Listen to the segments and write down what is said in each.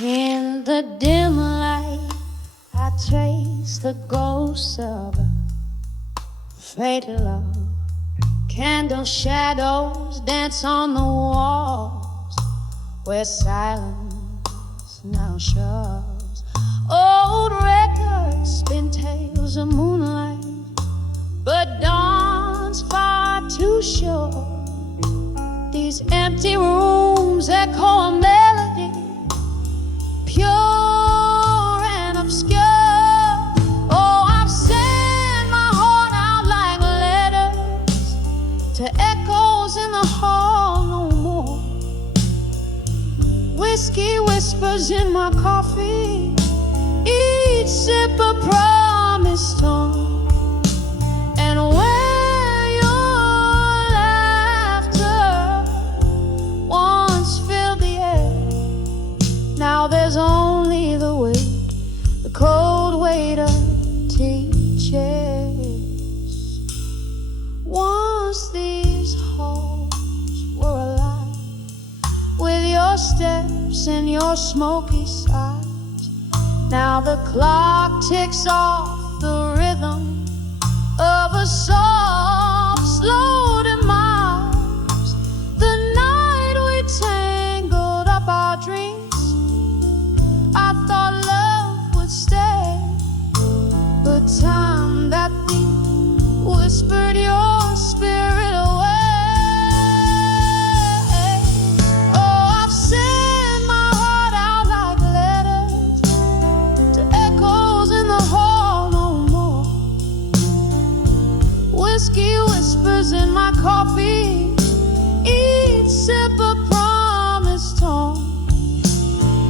In the dim light, I trace the ghosts of a fatal love. Candle shadows dance on the walls where silence now shoves. Old records spin tales of moonlight, but dawn's far too short. These empty rooms echo a melody, pure and obscure. Oh, I've sent my heart out like letters to echoes in the hall no more. Whiskey whispers in my coffee, each sip a promise torn. And where your laughter once filled the air, now there's only the weight, the cold weight of teachers. Once these halls were alive with your steps and your smoky sighs. Now the clock ticks off the rhythm of a soft, slow demise. The night we tangled up our dreams, I thought love would stay, but time that thief whispered your spirit away. Oh, I've sent my heart out like letters to echoes in the hall no more. Whiskey whispers in my coffee, each sip a promise torn.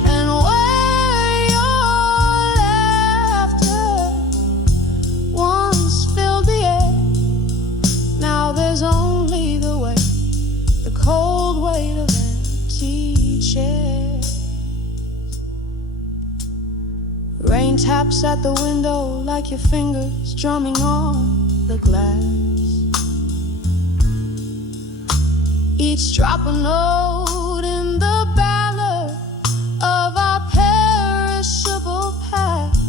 And where your laughter once filled the air, now there's only the weight, the cold weight of empty chairs. Rain taps at the window like your fingers drumming on the glass. Each drop a note in the ballad of our perishable past.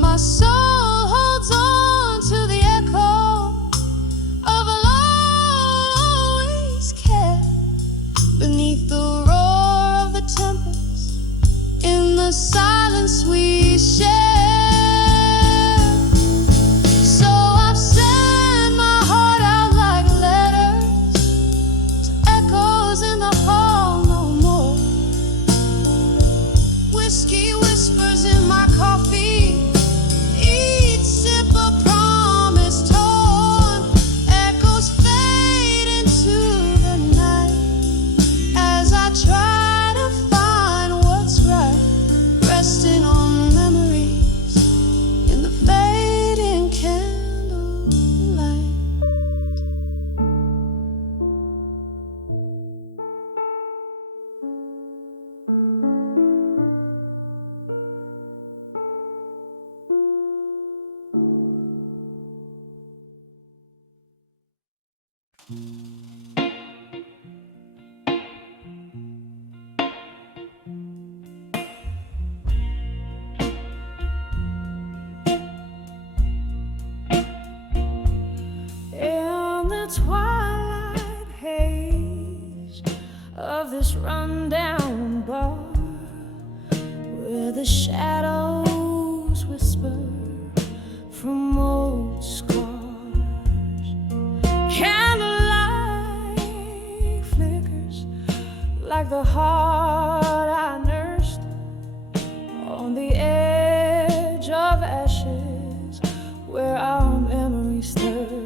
My soul holds on to the echo of a love always cared. Beneath the roar of the tempest, in the silence we share. So I've sent my heart out like letters to echoes in the hall no more. Whiskey whispers in my coffee, each sip a promise torn. Echoes fade into the night as I try to find what's right, resting on memories in the fading candlelight. In the twilight haze of this rundown bar, where the shadows whisper from old scars, candlelight flickers like the heart I nursed on the edge of ashes where our memories thirst.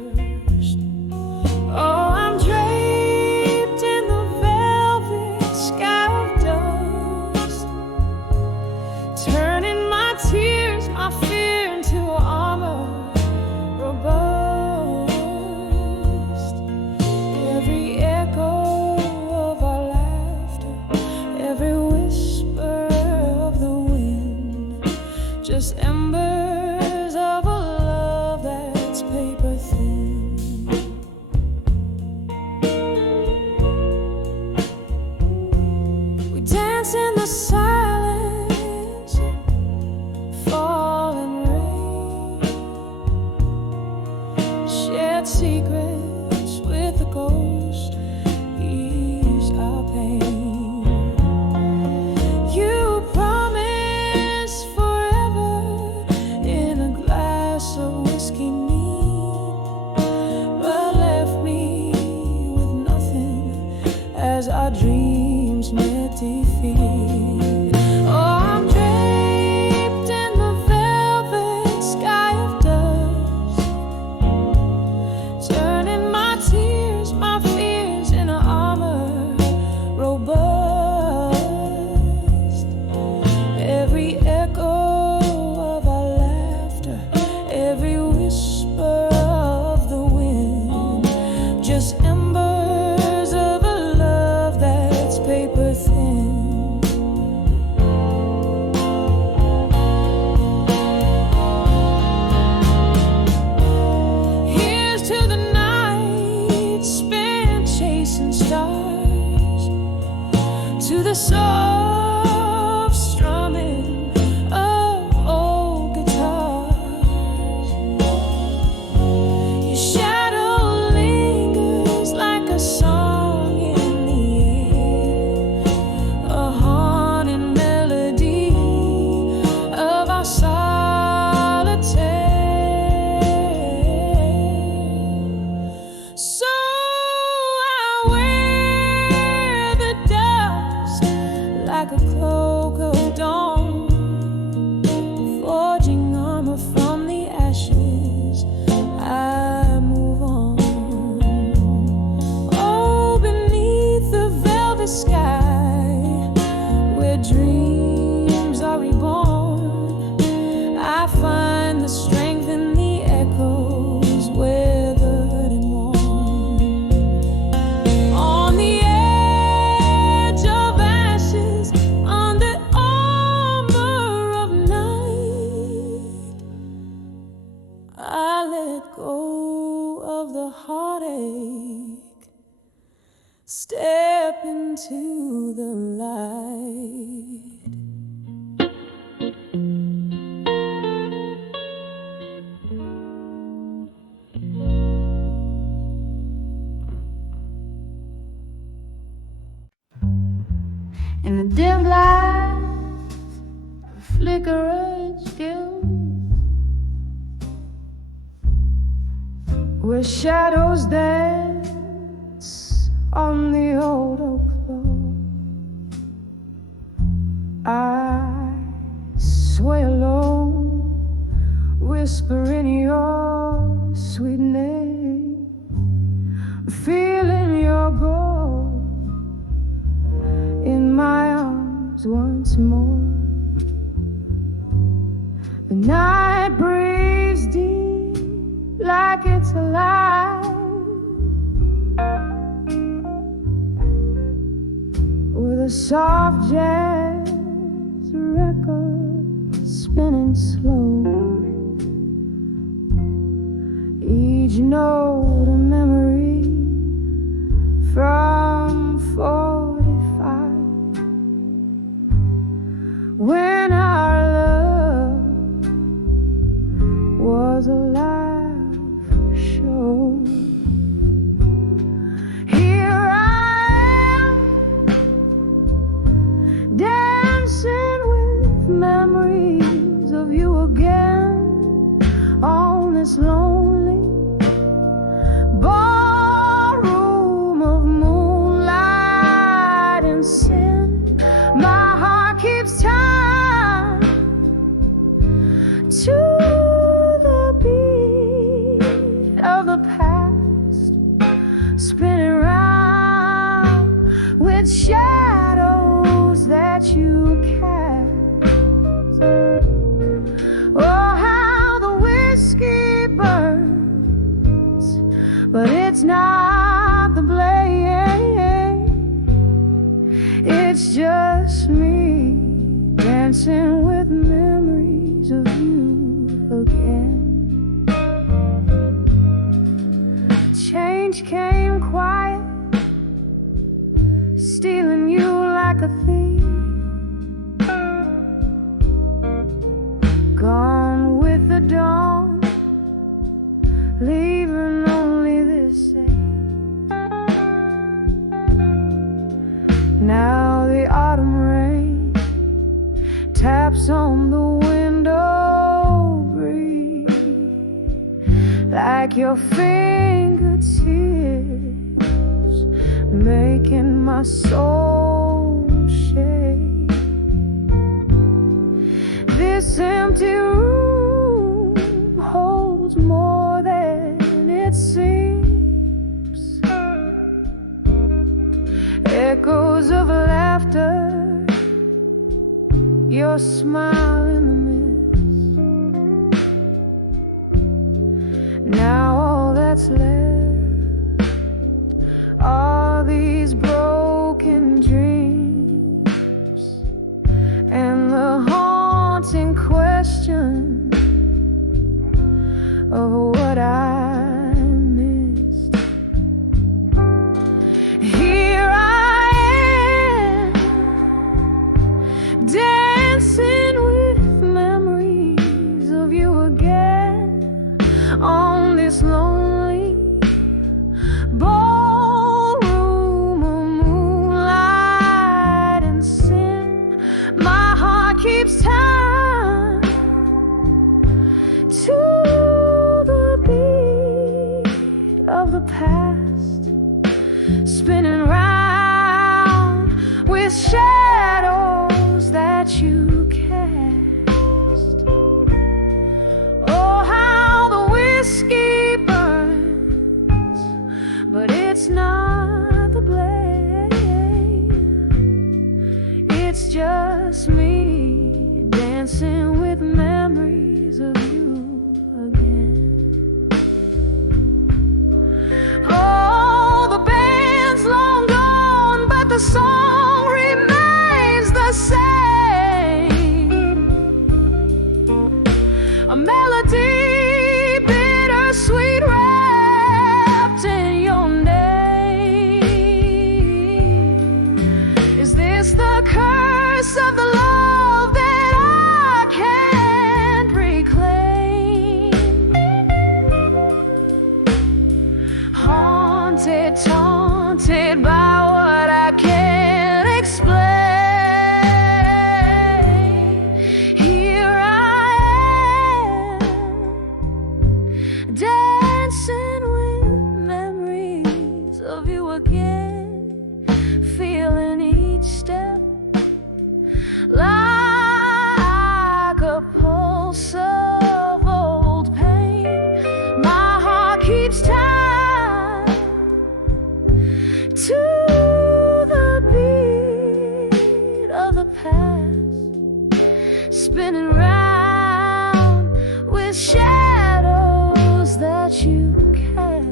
Oh, I'm draped in the velvet sky of dust, turning my tears, my fear into armor robust. Every echo of our laughter, every whisper of the wind, just embers of a love that's paper thin. We dance in in the silence, falling rain, shared secrets with the ghost, ease our pain. You promised forever in a glass of whiskey neat, but left me with nothing as our dreams met defeat. Oh, I'm draped in the velvet sky of dust, turning my tears, my fears into armor robust. Every echo of our laughter, every whisper of the wind, just embers of a love that's paper thin. Here's to the night spent chasing stars, to the soft strumming of old guitars. Your shadow lingers like a song in the air, a haunting melody of our solitaire. So I wear the dust like a cloak of dawn, forging armor from the ashes. I move on. Oh, beneath the velvet sky, where dreams are reborn, I find the strength in the echoes, weathered and worn. On the edge of ashes, under armor of night, I let go of the heartache, step into the light. In the dim light, a flickering skill, where shadows dance on the old oak floor, I sway alone, whispering your sweet name, feeling your glow in my arms once more. The night breathes deep like it's alive, with a soft jazz record spinning slow, each note a memory from 45, when our love was a live show. Here I am, dancing with memories of you again, on this lonely ballroom of moonlight and sin. My heart keeps time to the beat of the past, spinning round with shadows that you cast. Oh, how the whiskey burns, but it's not the blame. It's just me dancing with memories of you again. Change came quiet, stealing you like a thief. taps on the window breathe like your fingertips, making my soul shake. This empty room holds more than it seems. Echoes of laughter, your smile in the mist. Now all that's left are these broken dreams and the haunting question of what I missed. Here I am, dancing with memories of you again on this lonely ballroom of moonlight and sin. My heart keeps time to the beat of the past, spinning round with shadows that you cast. Oh, how the whiskey burns, but it's not the blame. It's just me dancing with memories of you again. Oh, the band's long gone, but the song remains the same. A melody, bittersweet, wrapped in your name. Is this the curse of the love that I can't reclaim? Haunted, taunted by what I can't explain. Here I am, dancing with memories of you again, feeling each step like a pulse of old pain. My heart keeps time to the beat of the past, spinning round with shadows that you cast.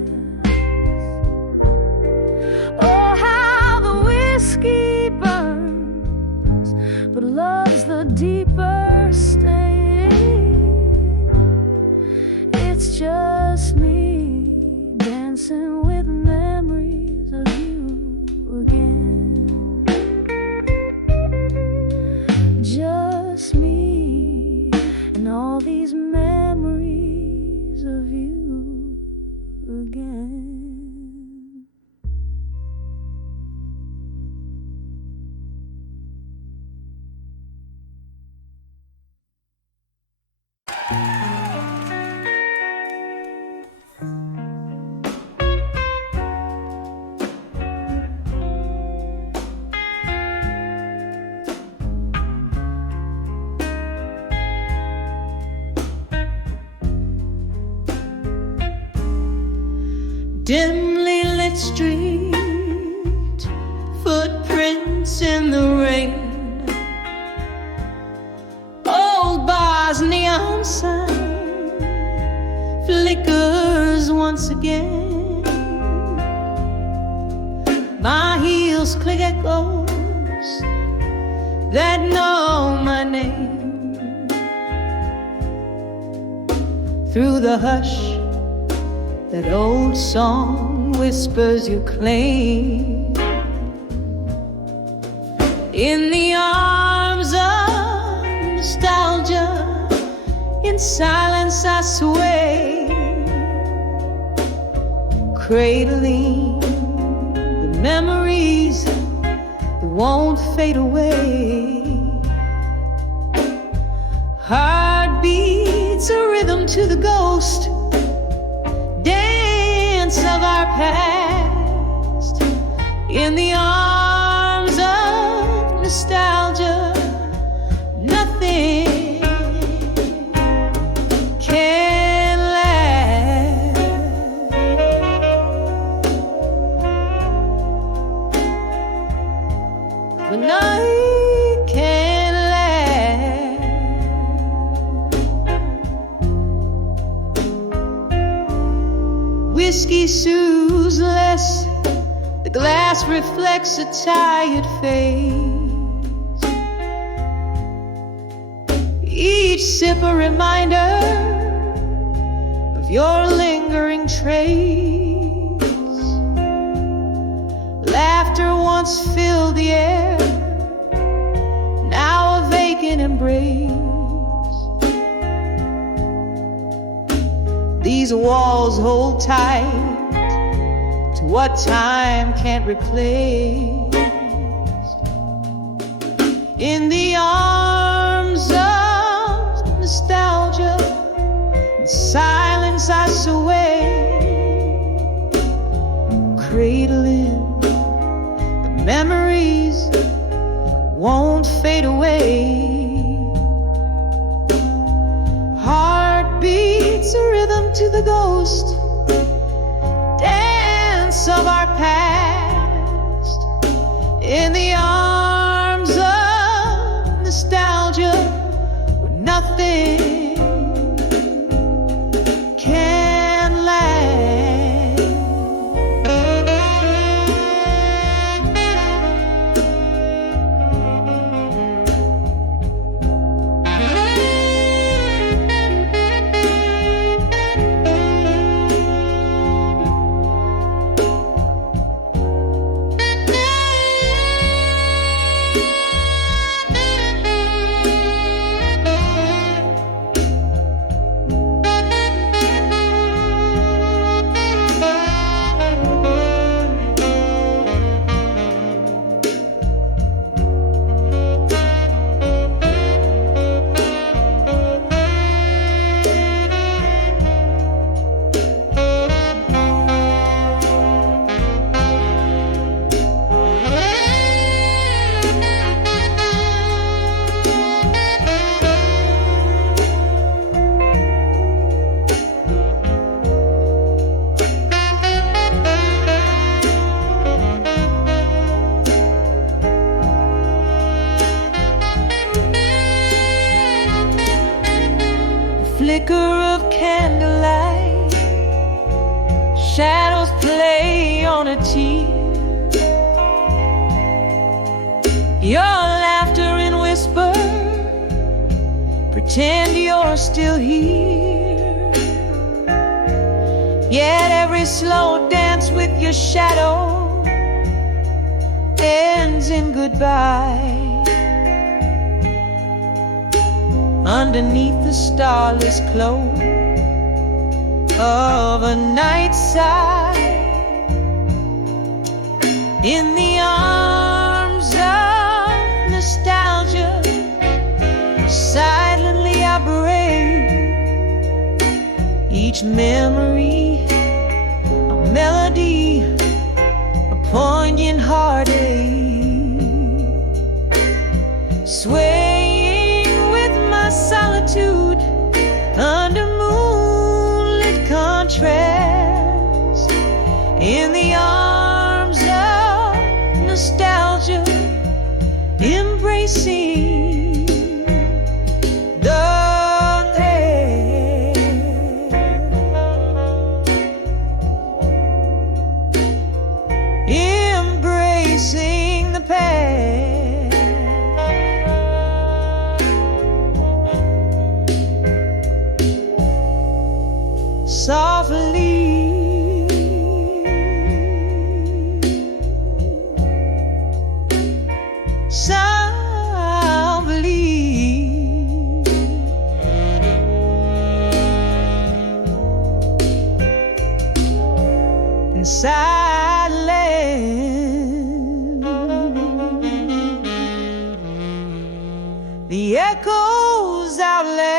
Oh, how the whiskey burns, but love's the deeper stain. It's just me dancing with memories of you again. Just me and all these memories of you again. Dimly lit street, footprints in the rain, old bars, neon sign flickers once again. My heels click echoes that know my name. Through the hush, that old song whispers your claim. In the arms of nostalgia, in silence I sway, cradling the memories that won't fade away. Heart beats a rhythm to the ghost dance of our past. In the arms of nostalgia, nothing can last. When night can last. Whiskey soothes less, the glass reflects a tired face. Each sip a reminder of your lingering trace. Laughter once filled the air, now a vacant embrace. These walls hold tight to what time can't replace. In the arms of nostalgia, in silence I sway, cradling the memories won't fade away. Heart beats a rhythm to the ghost dance of our past. In the arms of nostalgia, where nothing can last. Flicker of candlelight, shadows play on a tear. Your laughter and whisper pretend you're still here. Yet every slow dance with your shadow ends in goodbye. Underneath the starless glow of a night side, in the arms of nostalgia, silently I break each memory, a melody, a poignant heartache, swaying with my solitude under moonlit contrast. In the arms of nostalgia, embracing the air, embracing the past. the echoes outlast.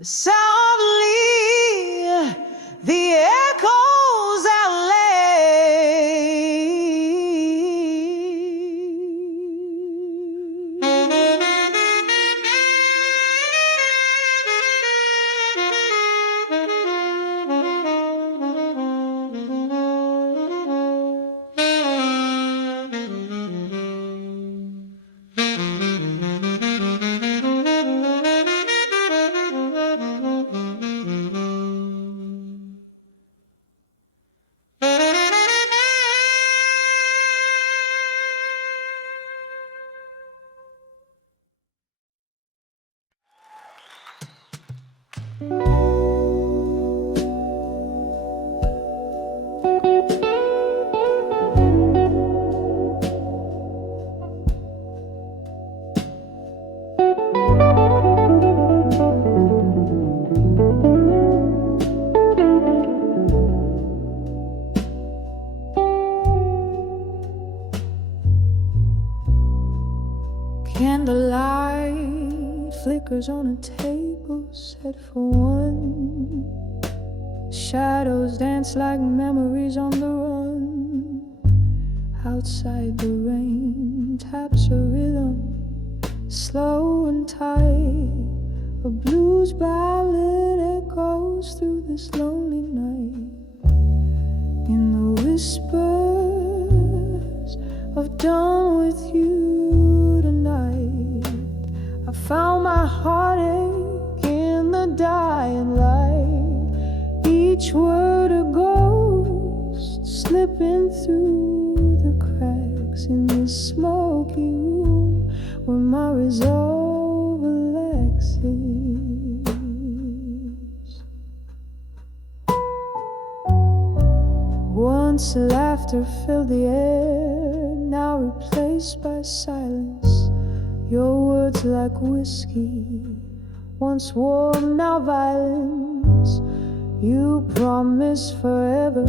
Soundly, the echoes candlelight flickers on a table set for one. Shadows dance like memories on the run. Outside the rain taps a rhythm, slow and tight. A blues ballad echoes through this lonely night. In the whispers of done with you tonight, I found my heartache in the dying light. Each word a ghost slipping through the cracks in the smoky room where my resolve relaxes. Once laughter filled the air, now replaced by silence. Your words like whiskey, once warm, now violence. You promise forever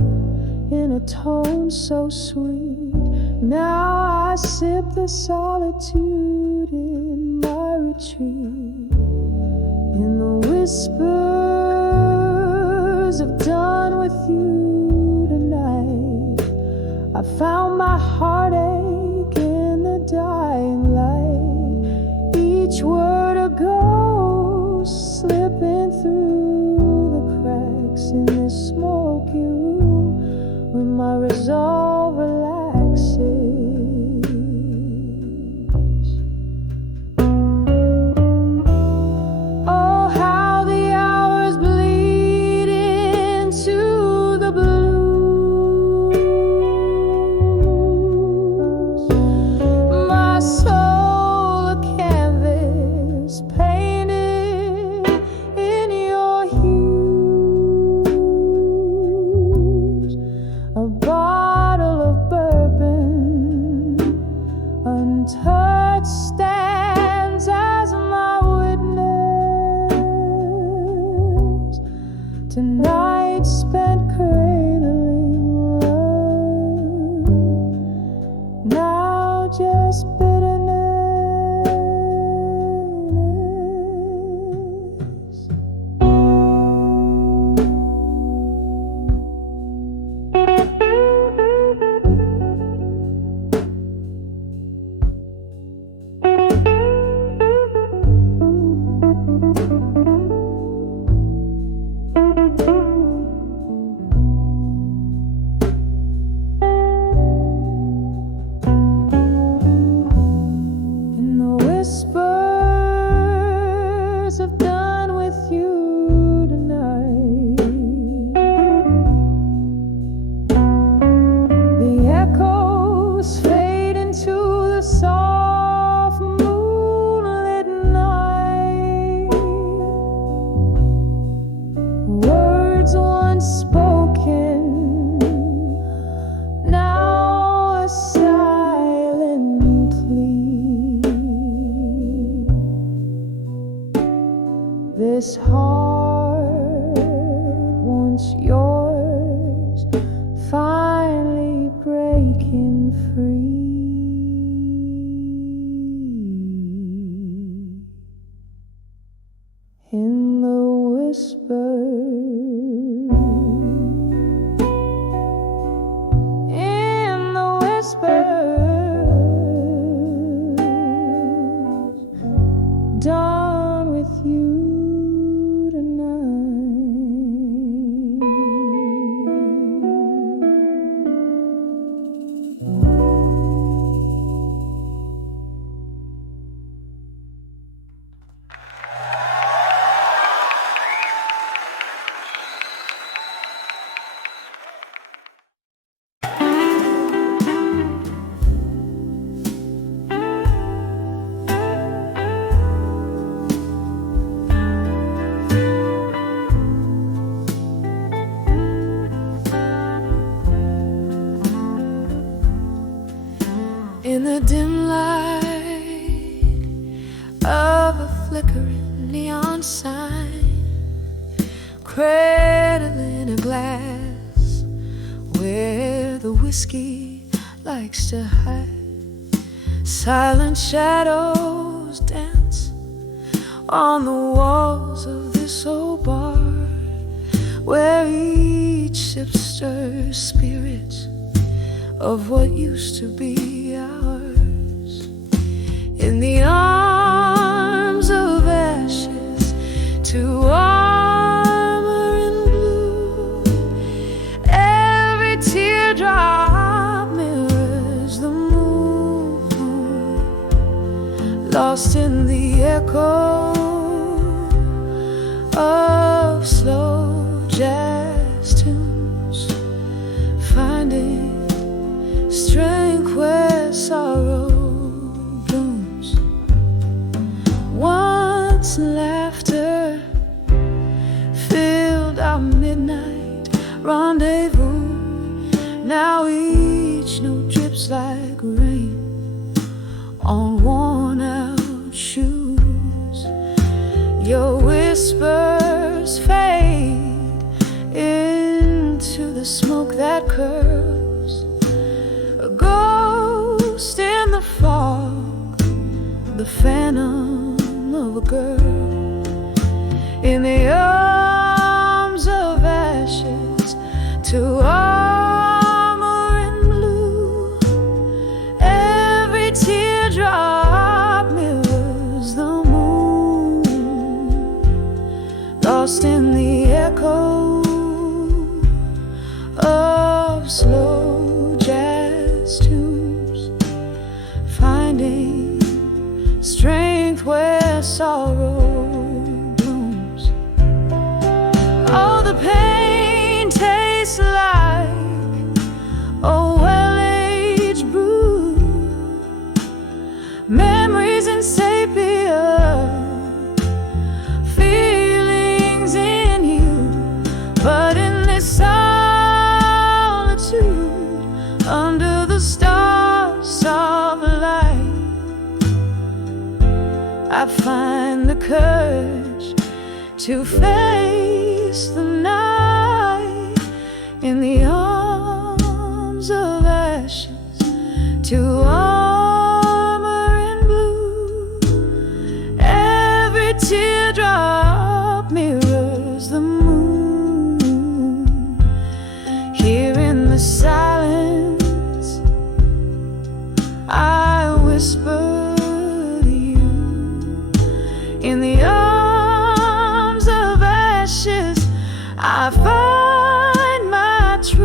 in a tone so sweet. Now I sip the solitude in my retreat. In the whispers of done with you tonight, I found my heartache in the dying light. Each word a ghost slipping through the cracks in this smoky room where my resolve relaxes. Oh, how the hours bleed into the blue. this heart once yours, finally breaking free. In the whisper, in the whispers, done with you tonight. In the dim light of a flickering neon sign, cradling a glass where the whiskey likes to hide. Silent shadows dance on the walls of this old bar, where each sip stirs spirits of what used to be ours. In the arms of ashes, to armor in blue, every teardrop mirrors the moon, lost in the echo of slow jazz tunes, finding strength where sorrow blooms. Once laughter filled our midnight rendezvous, now each note drips like rain on worn out shoes. Your whispers fade into the smoke that curls, a ghost in the fog, the phantom of a girl. In the arms of ashes, to armor in blue, every teardrop mirrors the moon, lost in the echo of slow jazz tunes, finding strength where sorrow blooms. Oh, the pain tastes like a well-aged brew, memories in sepia, feelings in you, but in this solitude, under the stars of light, I find the courage to face the night. In the arms of ashes, to armor in blue, every teardrop mirrors the moon. Here in the silence, I whisper to you. In the arms of ashes, I find my truth.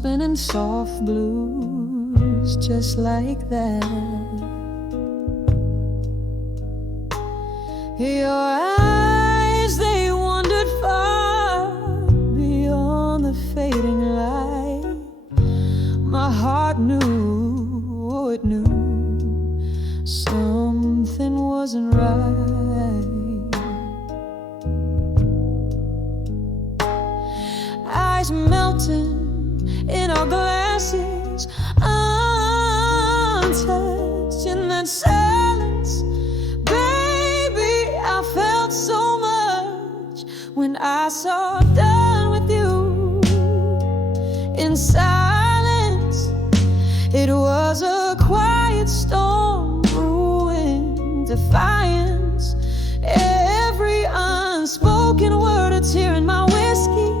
spinning soft blues just like that. Your eyes, they wandered far beyond the fading light. My heart knew, oh, it knew something wasn't right. Eyes melting in our glasses, untouched in that silence. Baby, I felt so much when I saw done with you. In silence, it was a quiet storm brewing defiance. Every unspoken word, a tear in my whiskey.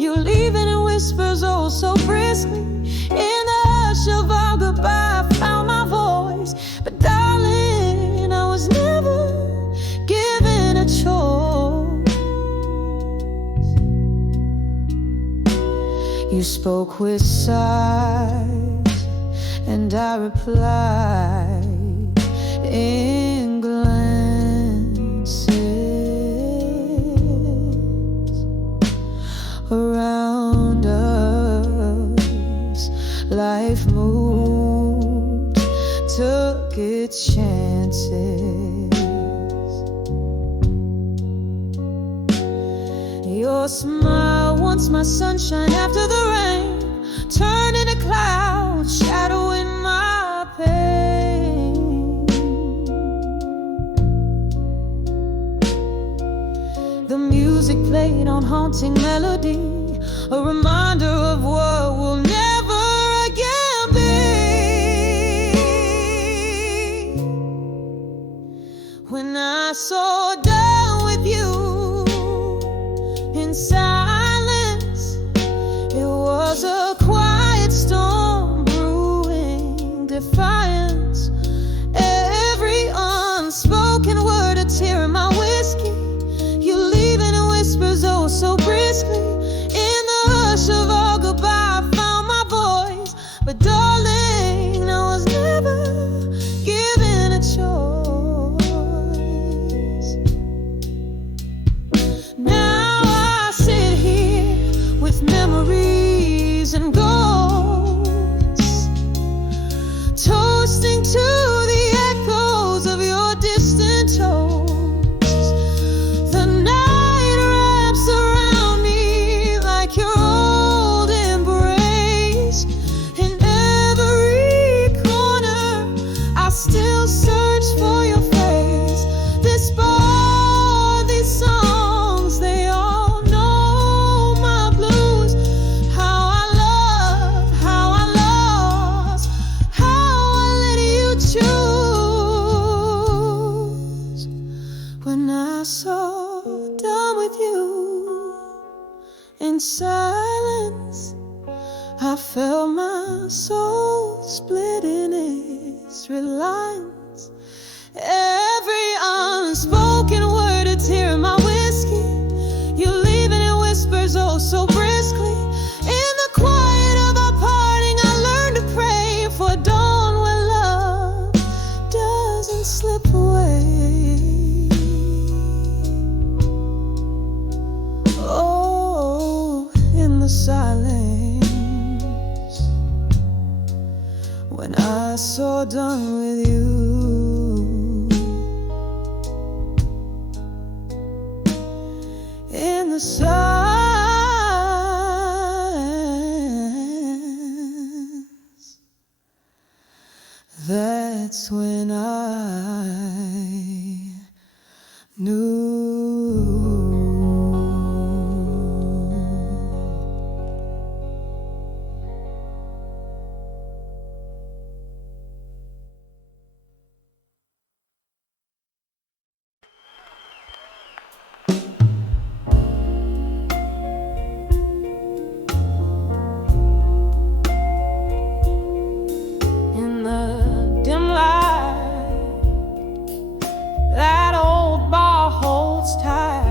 You leaving in whispers, oh so briskly. In the hush of our goodbye, I found my voice. But darling, I was never given a choice. You spoke with sighs, and I replied in glances. Around us, life moved, took its chances. Your smile, once my sunshine after the rain, turned into clouds, shadowing my pain. The music played on haunting melody, a reminder of what will never again be. When I saw down with you in silence, it was a quiet storm brewing defiance. Every unspoken word, a tear in my whiskey. You leaving in whispers, oh so briskly. In the hush of our goodbye, I found my voice. But darling, I was never given a choice. Now I sit here with memories and ghosts, toasting to the echoes of your distant tones. The night wraps around me like your old embrace. In every corner, I still search for your face. Despite these songs, they all know my blues. How I love, how I lost, how I let you choose. When I saw done with you in silence, I felt my soul split in its red lines. Every unspoken word, a tear in my whiskey. You leaving in whispers, oh so briskly. In the quiet of our parting, I learned to pray for dawn where love doesn't slip away. Oh, in the silence, when I saw done with you. In the silence, that's when I knew. In the dim light, that old bar holds tight.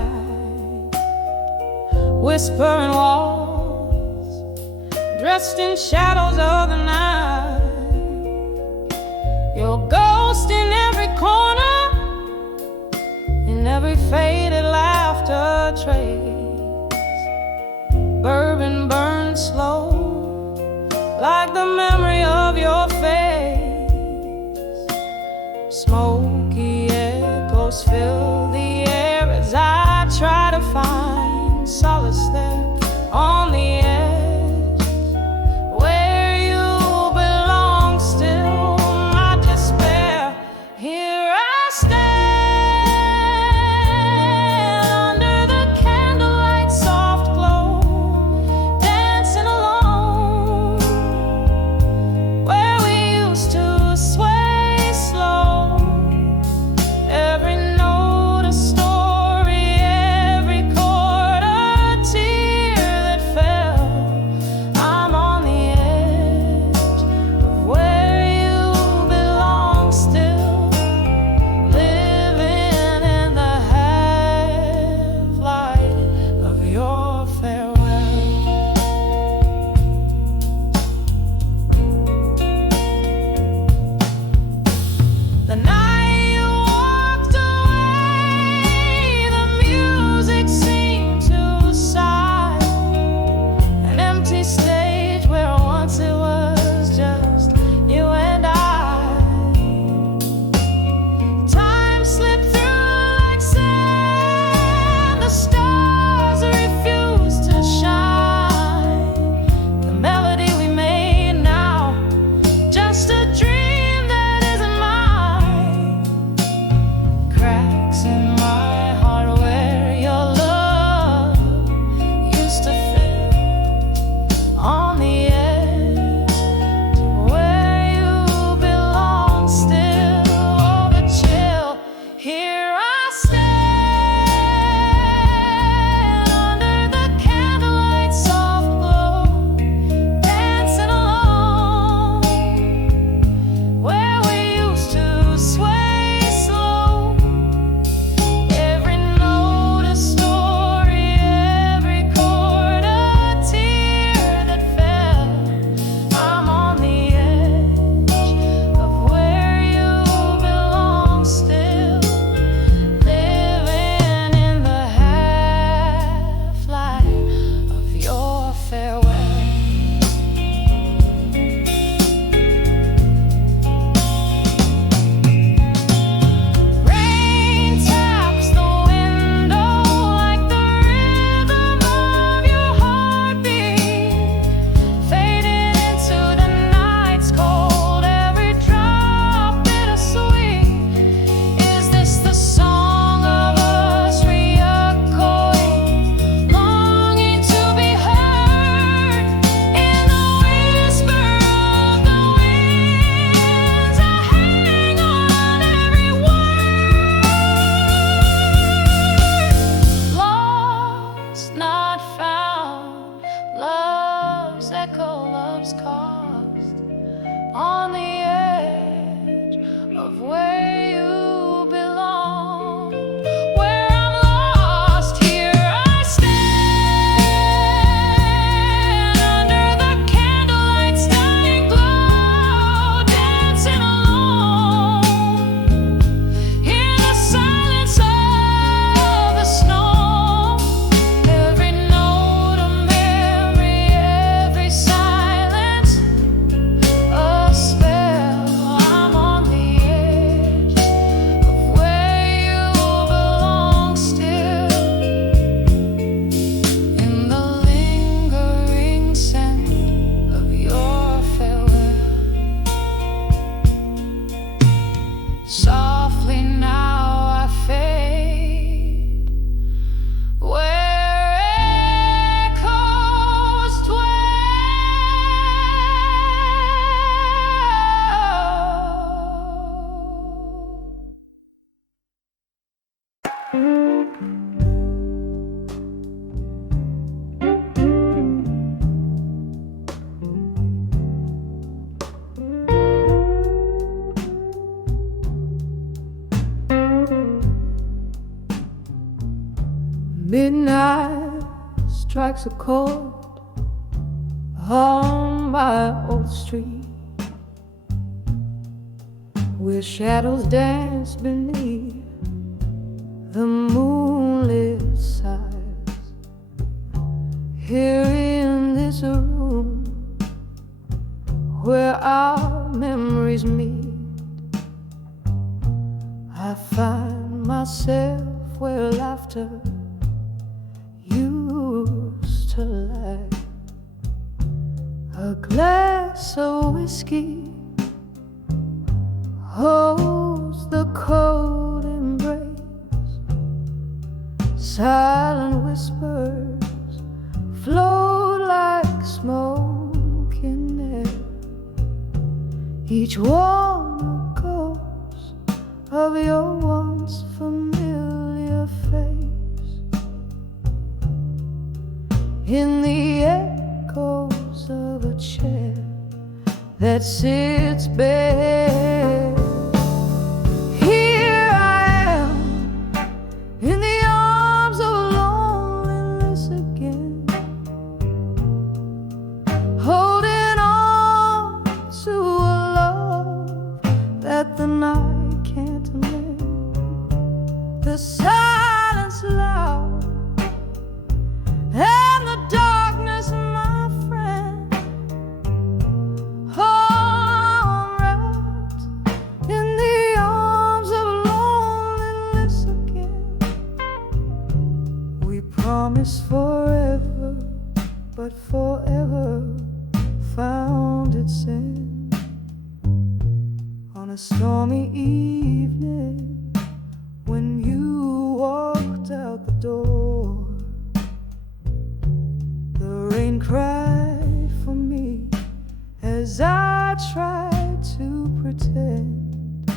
Whispering walls, dressed in shadows of the night. Your ghost in every corner, in every faded laughter trace. Bourbon burns slow, like the memory of your face. Smoky echoes fill the air as I try to find solace there on the edge, where you belong still. My despair, here I stand under the candlelight soft glow, dancing alone, where we used to sway slow. Every note a story, every chord a tear that fell. I'm on the edge of where you belong still, living in the half-light of your farewell. The night you walked away, the music seemed to sigh. An empty stage where once it was just you and I. Time slipped through like sand, the stars refused to shine. The melody we made now, just a dream that isn't mine. Cracks in my heart where your love used to fill, on the edge where you belong still. Oh, the chill, here I stand under the candlelight soft glow, dancing alone, where we used to sway slow. Every note a story, every chord a tear that fell. I'm on the edge of where you belong still, living in the half-light of your farewell. Rain taps the window like the rhythm of your heartbeat, fading into the night's cold. Every drop bittersweet. Is this the song of us re-echoing, longing to be heard in the whisper of the winds? I hang on every word. Lost, not found, love's echo, love's cost, on the edge of where you belong. Where I'm lost, here I stand under the candlelight's dying glow, dancing alone in the silence of the snow. Every note a memory, every silence a spell. I'm on the edge of where you belong still, in the lingering scent of your farewell. Softly now I fade, where echoes Midnight strikes a chord on down my old street, where shadows dance beneath the moonlit sighs. Here in this room where our memories meet, I find myself where laughter used to lie. A glass of whiskey holds the cold embrace. Silent whispers float like smoke in air, each one a ghost of your once familiar face. In the echoes of a chair that sits bare, here I am in the arms of loneliness again, holding on to a love that the night can't mend. The silence loud and the darkness, my friend, all wrapped in the arms of loneliness again. We promised forever, but forever found its end. On a stormy evening, when you walked out the door, the rain cried for me as I tried to pretend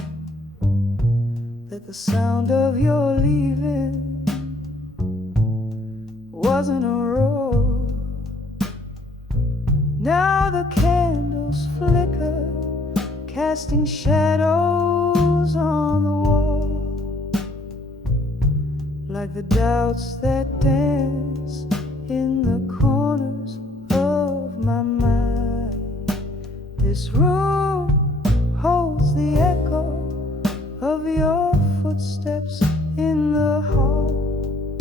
that the sound of your leaving wasn't a roar. Now the candles flicker, casting shadows on the wall, like the doubts that dance in the corners of my mind. This room holds the echo of your footsteps in the hall,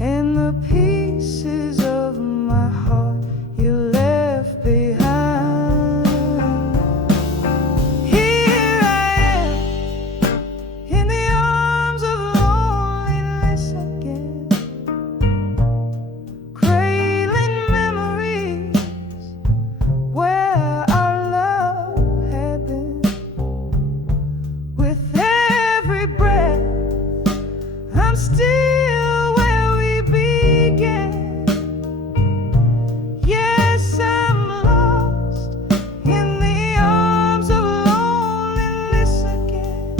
and the pieces of my heart you left behind. Here I am in the arms of loneliness again, cradling memories where our love had been. With every breath, I'm still where we began. Yes, I'm lost in the arms of loneliness again.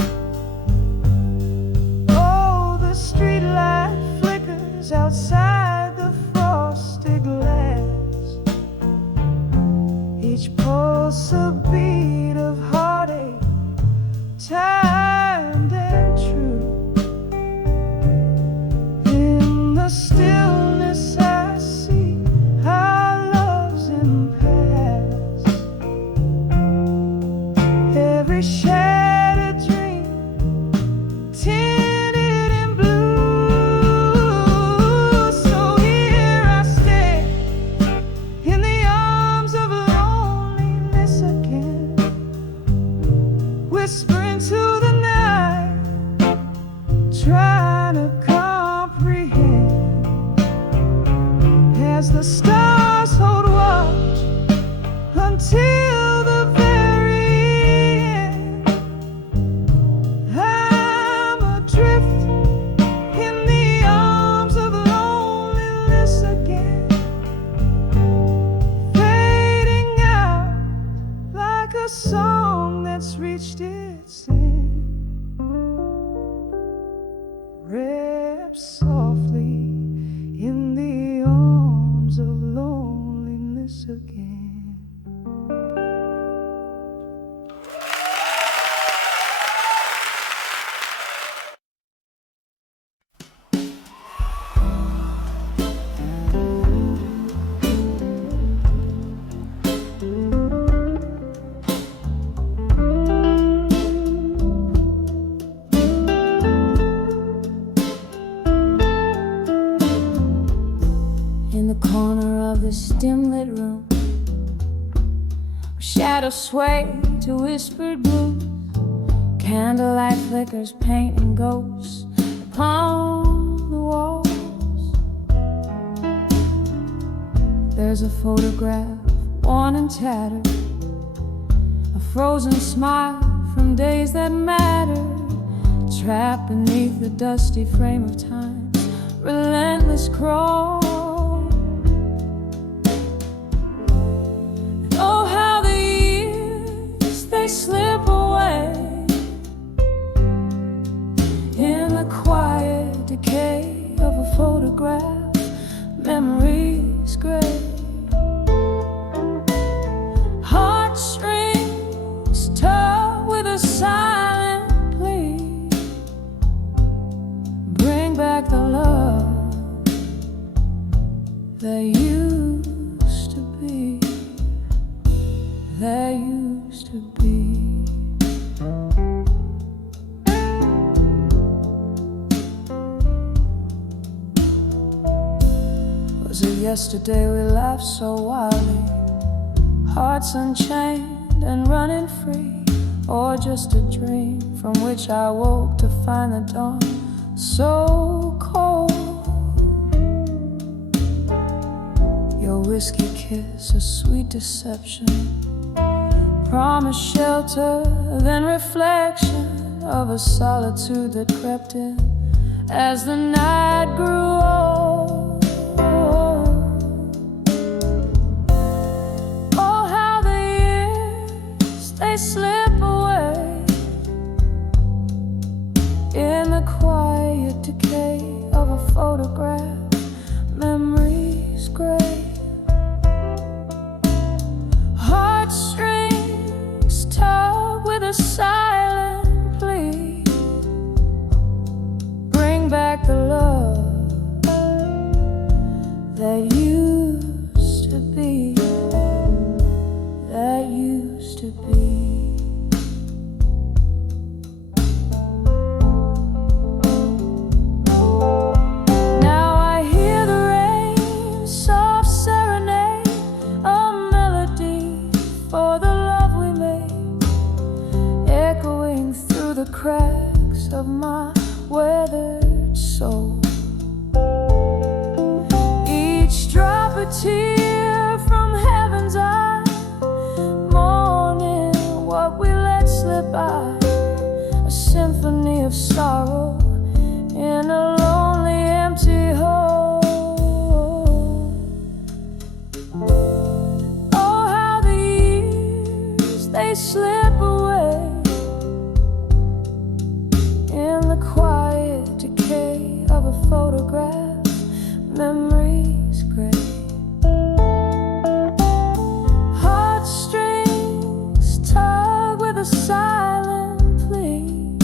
Oh, the streetlight flickers outside the frosted glass, each pulse a beat of heartache, timed and true. In the stillness I see our love's impasse, every shattered dream tinted in blue. So here I stay in the arms of loneliness again, whispering to the night, trying to comprehend as the stars hold watch until the very end. I'm adrift in the arms of loneliness again, fading out like a song that's reached its end. Wrapped softly in the arms of loneliness again. Shadows sway to whispered blues. Candlelight flickers, painting ghosts upon the walls. There's a photograph, worn and tattered, a frozen smile from days that mattered, trapped beneath the dusty frame of time's relentless crawl. And oh, how the years, they slip away in the quiet decay of a photograph, memories gray. Heartstrings tug with a silent plea, bring back the love that used to be, that used to be. Was it yesterday we laughed so wildly, hearts unchained and running free, or just a dream from which I woke to find the dawn so cold? Your whiskey kiss, a sweet deception, promise shelter, then reflection of a solitude that crept in as the night grew old. Oh, how the years, they slip away in the quiet decay of a photograph, memories gray. Heartstrings tug with a silent plea, bring back the love that used to be, that used to be. Now I hear the rain, soft serenade, a melody for the love we made, echoing through the cracks of my weathered soul. Each drop a tear from heaven's eye, mourning what we let slip by, a symphony of sorrow in a lonely empty hole. Oh, how the years, they slip away in the quiet decay of a photograph, memories gray. Heartstrings tug with a silent plea,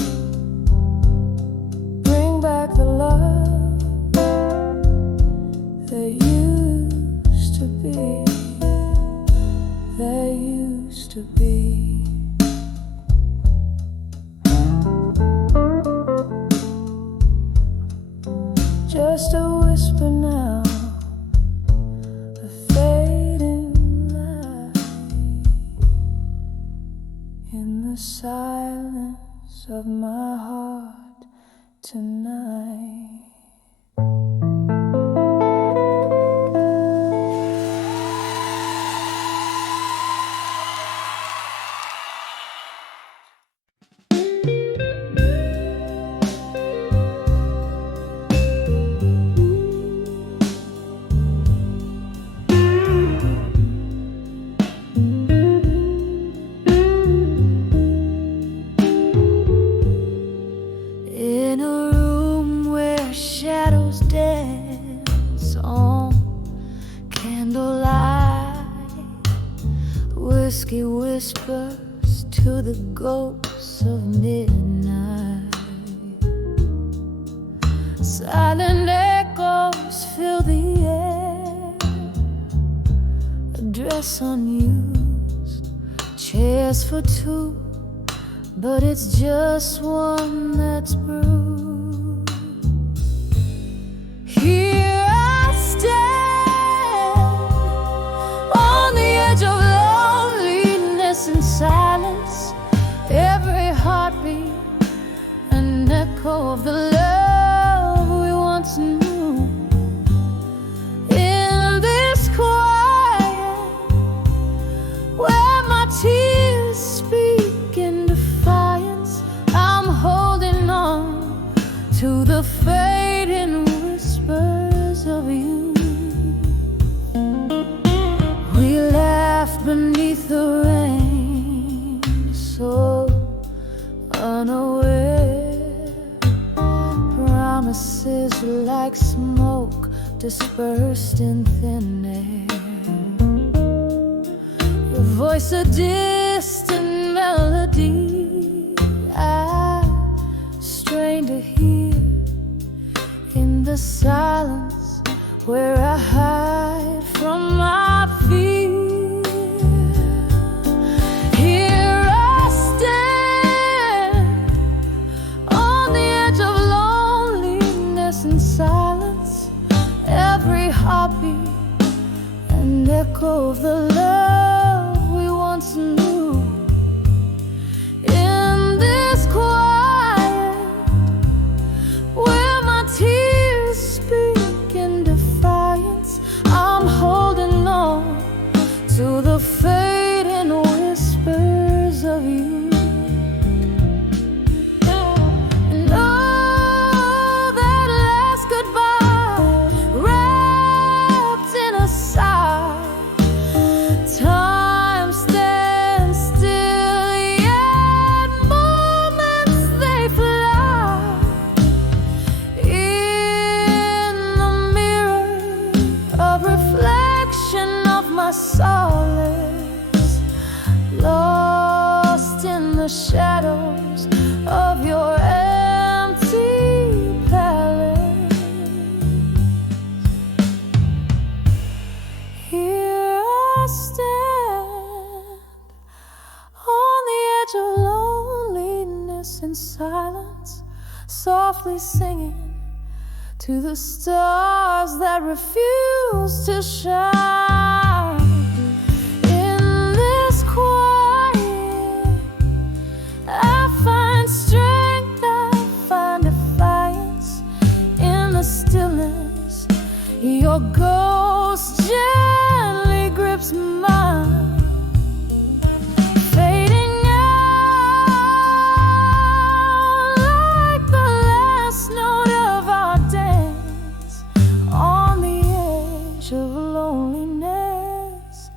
bring back the love that used to be, that used to be. Just a whisper now, a fading light in the silence of my heart tonight. In a room where shadows dance on candlelight, whiskey whispers to the ghosts of midnight. Silent echoes fill the air, a dress unused, chairs for two, but it's just one that's bruised. Here I stand on the edge of loneliness, echo of the love we once knew. In this quiet, where my tears speak in defiance, I'm holding on to the fading whispers of you. We laughed beneath the rain, so unaware. Promises like smoke dispersed in thin air. Your voice a distant melody I strain to hear in the silence where I hide from my fear. Here I stand on the edge of loneliness and silence, every heartbeat an echo of the love we once knew. In this quiet, where my tears speak in defiance, I'm holding on to the fading whispers of you. And oh, that last goodbye, wrapped in a sigh. Time stands still, yet moments they fly. In the mirror of reflection of my solace, lost in the shadows of your empty palace. Here I stand on the edge of loneliness and silence, softly singing to the stars that refuse to shine. In this quiet, I find strength, I find defiance. In the stillness, your ghost gently grips mine. Fading out like the last note of our dance, on the edge of loneliness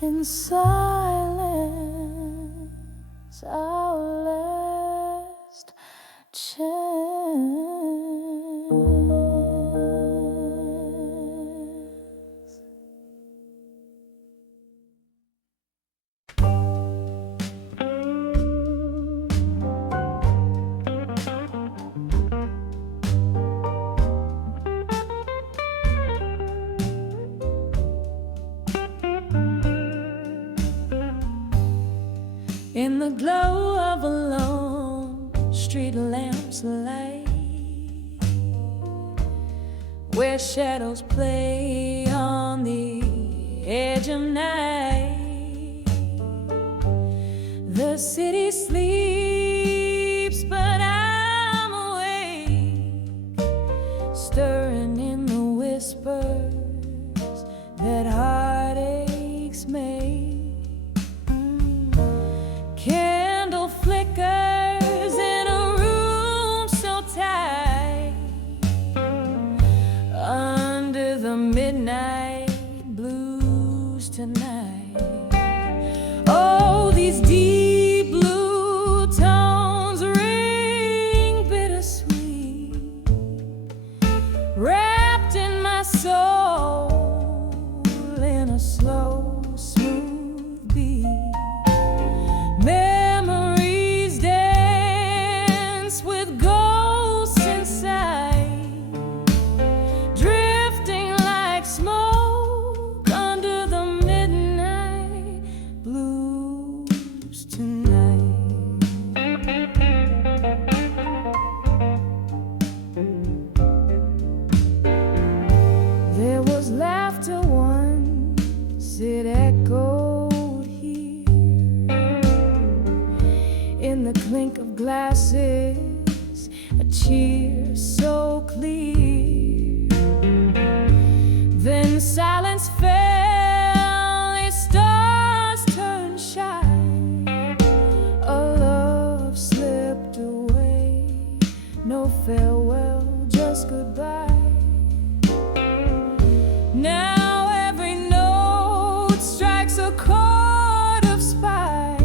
in silence, our last chance. In the glow of a lone street lamp's light, where shadows play on the edge of night, the city sleeps, but I'm awake, stirring in the whispers that heartaches make. Candle flickers in a room so tight, under the midnight blues tonight. Oh, these deep blue a chord of spite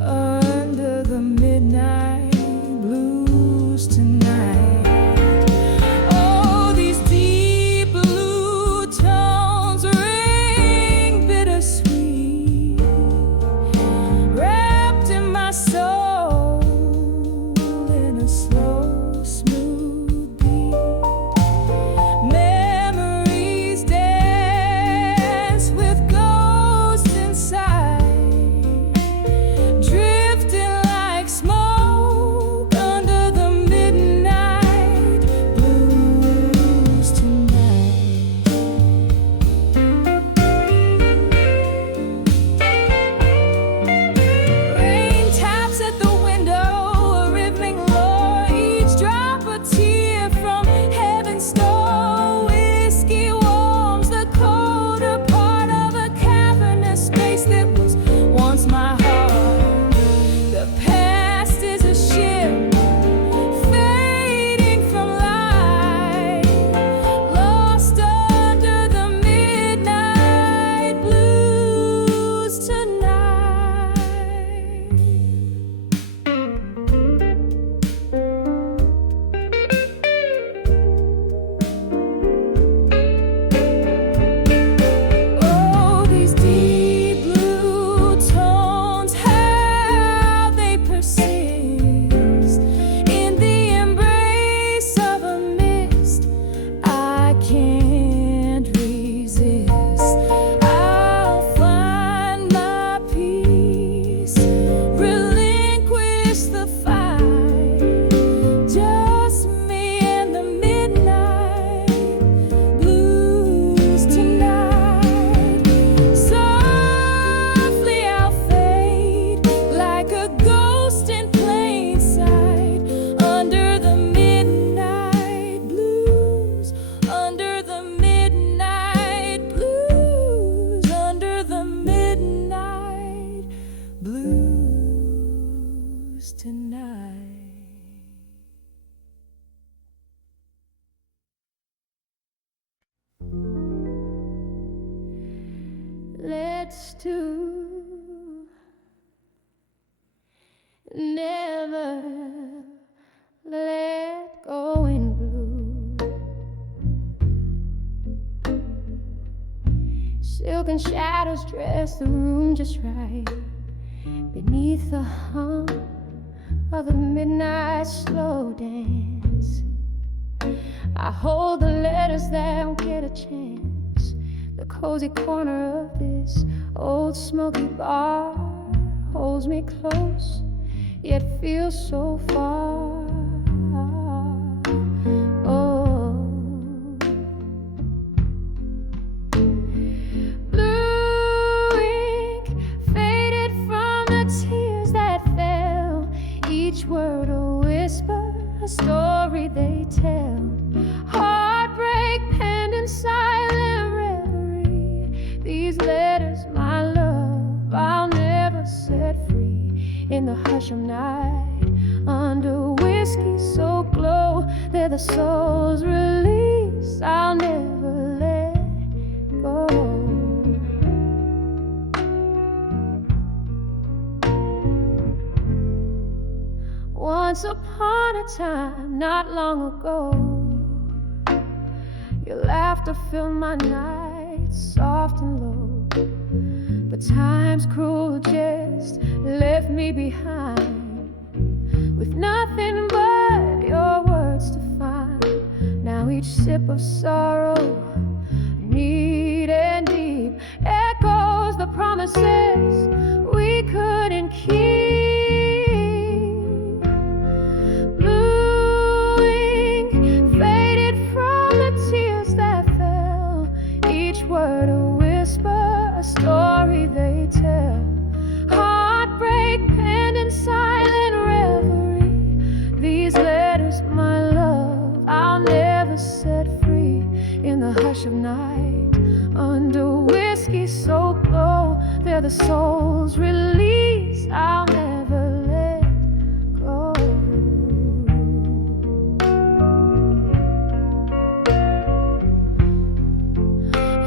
under the midnight blues tonight. Oh, these deep blue tones ring bittersweet, wrapped in my soul in a slow, smooth beat. Memories dance with ghosts inside, drifting like smoke under the midnight blues tonight. Rain taps at the window, a rhythmic roar, each drop a tear from heaven's store. Whiskey warms the colder part of a cavernous space that was once my heart. The past is a ship fading from light, lost under the midnight blues tonight. Oh, these deep blue tones, how they persist in the embrace of a mist I can't resist. I'll find my peace, relinquish the fight, just me and the midnight blues tonight. Softly I'll fade like a ghost in plain sight under the midnight blues, under the midnight blues, under the midnight blues tonight. Let's do never let go in blue. Silken shadows dress the room just right beneath the hum of the midnight slow dance. I hold the letters that won't get a chance. The cozy corner of this old smoky bar holds me close, yet feels so far. Oh, blue ink faded from the tears that fell, each word a whisper, a story they tell. Heartbreak penned in silent reverie. These letters, my love, I'll never set free. In the hush of night, under whiskey so glow, they're the soul's release. I'll never let go. Once upon a time, not long ago, your laughter filled my nights soft and low. But time's cruel jest left me behind, with nothing but your words to find. Now each sip of sorrow, neat and deep, echoes the promises we couldn't keep. Blue ink faded from the tears that fell, each word a whisper, a story they tell. Heartbreak penned in silent reverie. These letters, my love, I'll never set free. In the hush of night, under whiskey so glow, they're the soul's release. I'll never let go.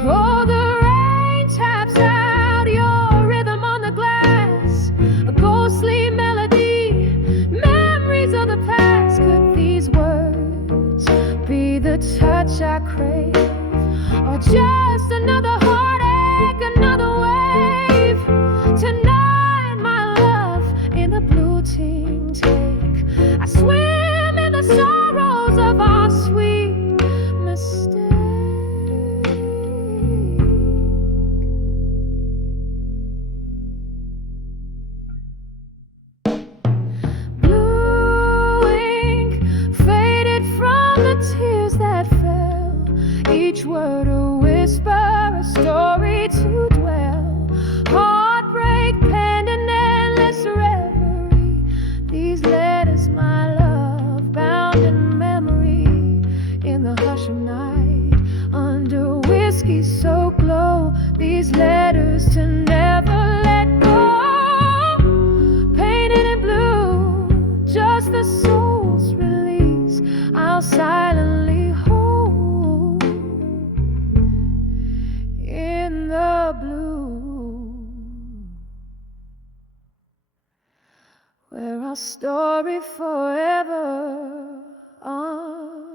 Oh, the rain crave, or just another heartache, another wave. Tonight, my love, in the blue team take, I swim in the sorrows of our sweet mistake. Blue ink faded from the tears that fell, each word a whisper, a story to dwell. Heartbreak penned an endless reverie. These letters, my love, bound in memory. In the hush of night, under whiskey so glow, these letters to never let go. Painted in blue, just the soul's release, I'll silently hold in the blue, where our story forever unfolds.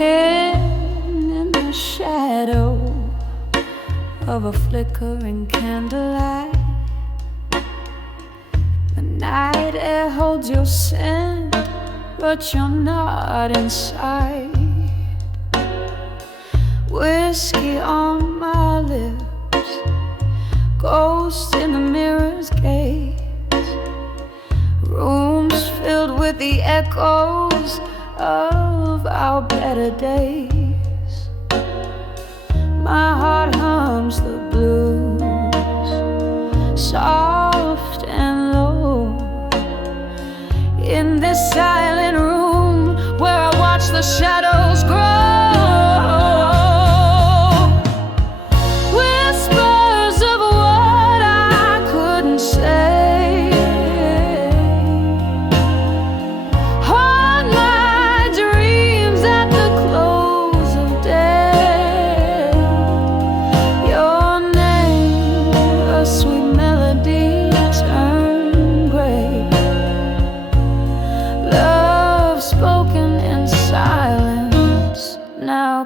In the shadow of a flickering candlelight, the night air holds your scent, but you're not inside. Whiskey on my lips, ghost in the mirror's gaze, rooms filled with the echoes of our better days. My heart hums the blues, soft and low, in this silent room where I watch the shadows grow. Whispers of what I couldn't say,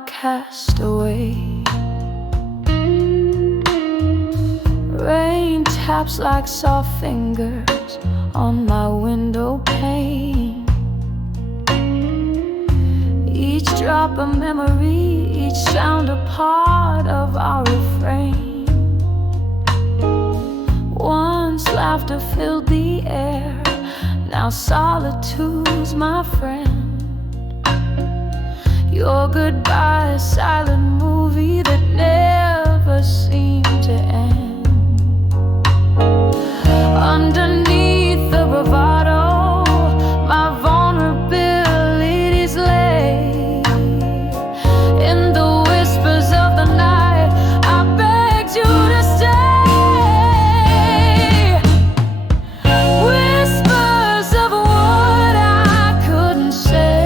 cast away. Rain taps like soft fingers on my window pane. Each drop a memory, each sound a part of our refrain. Once laughter filled the air, now solitude's my friend. Your goodbye, a silent movie that never seemed to end. Underneath the bravado, my vulnerabilities lay. In the whispers of the night, I begged you to stay. Whispers of what I couldn't say.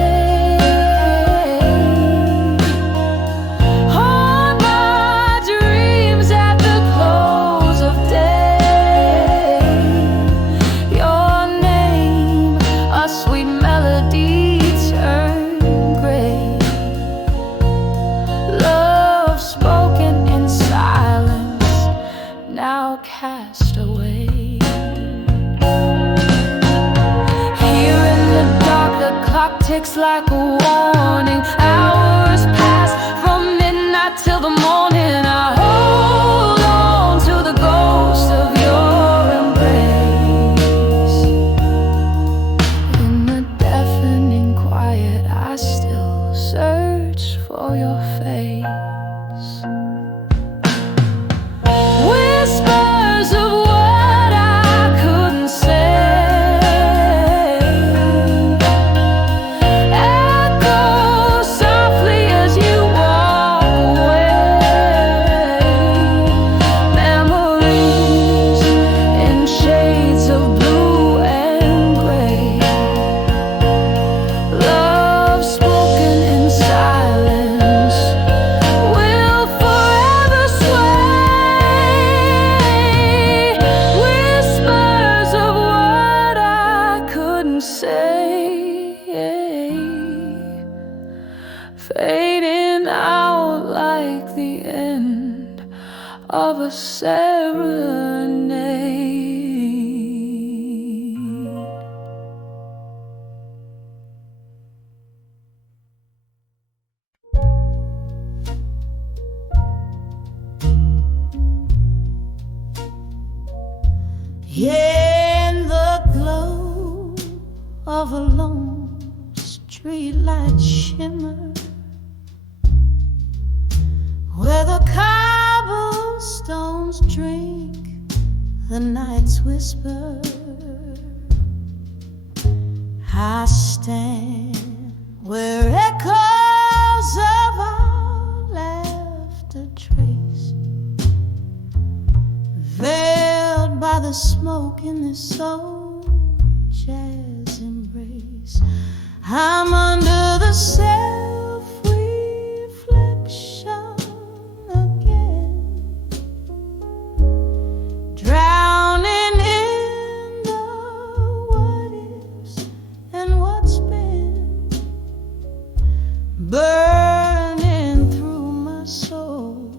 Cast away. Here in the dark, the clock ticks like a warning. Hours pass from midnight till the morning. I hold on to the ghost of your embrace. In the deafening quiet, I still search for your face. Whispers of what I couldn't say, echo softly as you walk away. In the glow of a lone streetlight shimmer, where the cobblestones drink the night's whisper, I stand where echoes of our laughter trace, veiled by the smoke in this old jazz embrace. I'm under the self-reflection again, drowning in the what ifs and what's been, burning through my soul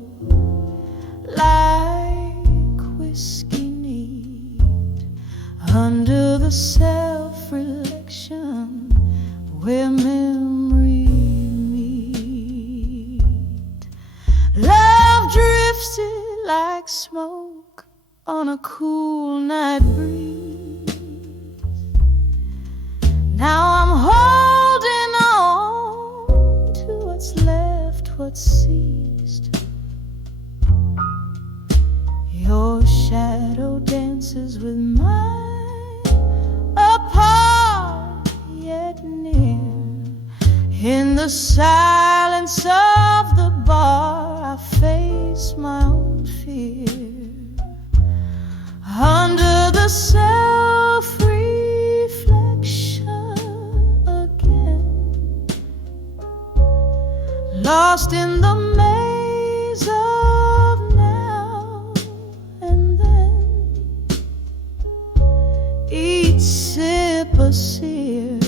like whiskey neat, under the self-reflection where memory meet. Love drifted like smoke on a cool night breeze. Now I'm holding on to what's left, what's seized. Your shadow dances with mine, apart yet near. In the silence of the bar, I face my own fear. Under the self-reflection again, lost in the maze of now and then. Each sip a sear,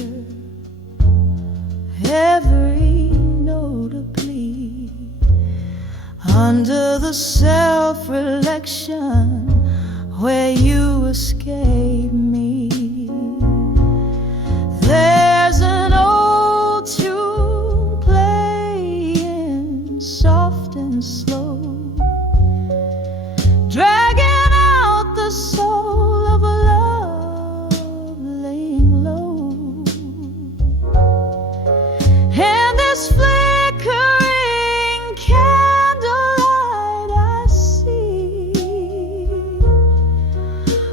every note a plea, under the self-reflection where you escape me. There's an old tune playing soft and slow, dragging out the soul of a love laying low. And this flickering candlelight I see,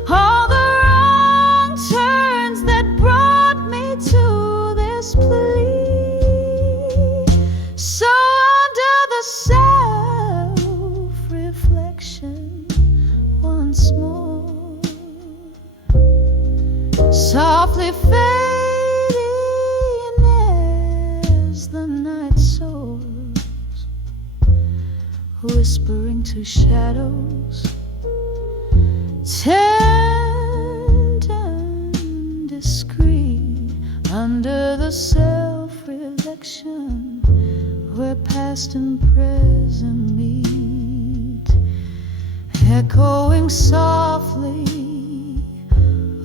all the wrong turns that brought me to this plea. So under the self-reflection once more, softly fading as the night soars, whispering to shadows, tender and discreet, under the self-reflection where past and present meet, echoing softly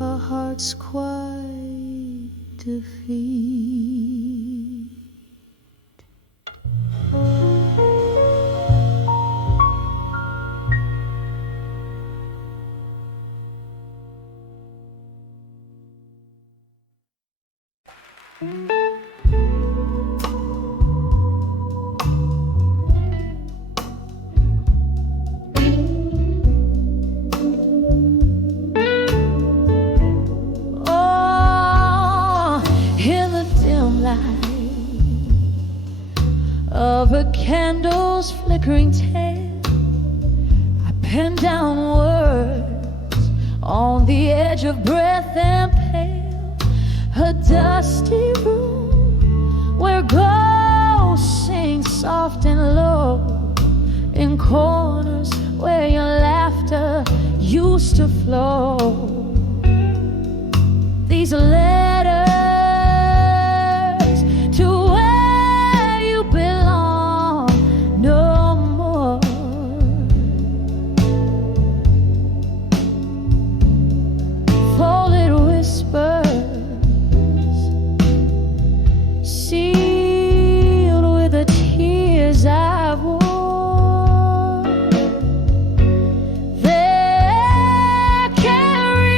a heart's quiet defeat. Of a candle's flickering tail, I pen down words on the edge of breath and pale, a dusty room where ghosts sing soft and low, in corners where your laughter used to flow. These letters to where you belong no more. Folded whispers sealed with the tears I've worn. They're carried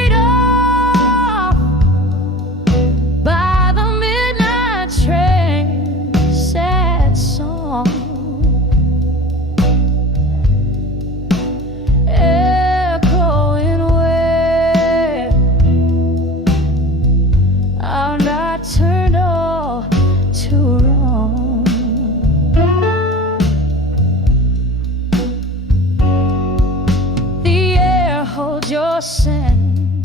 sin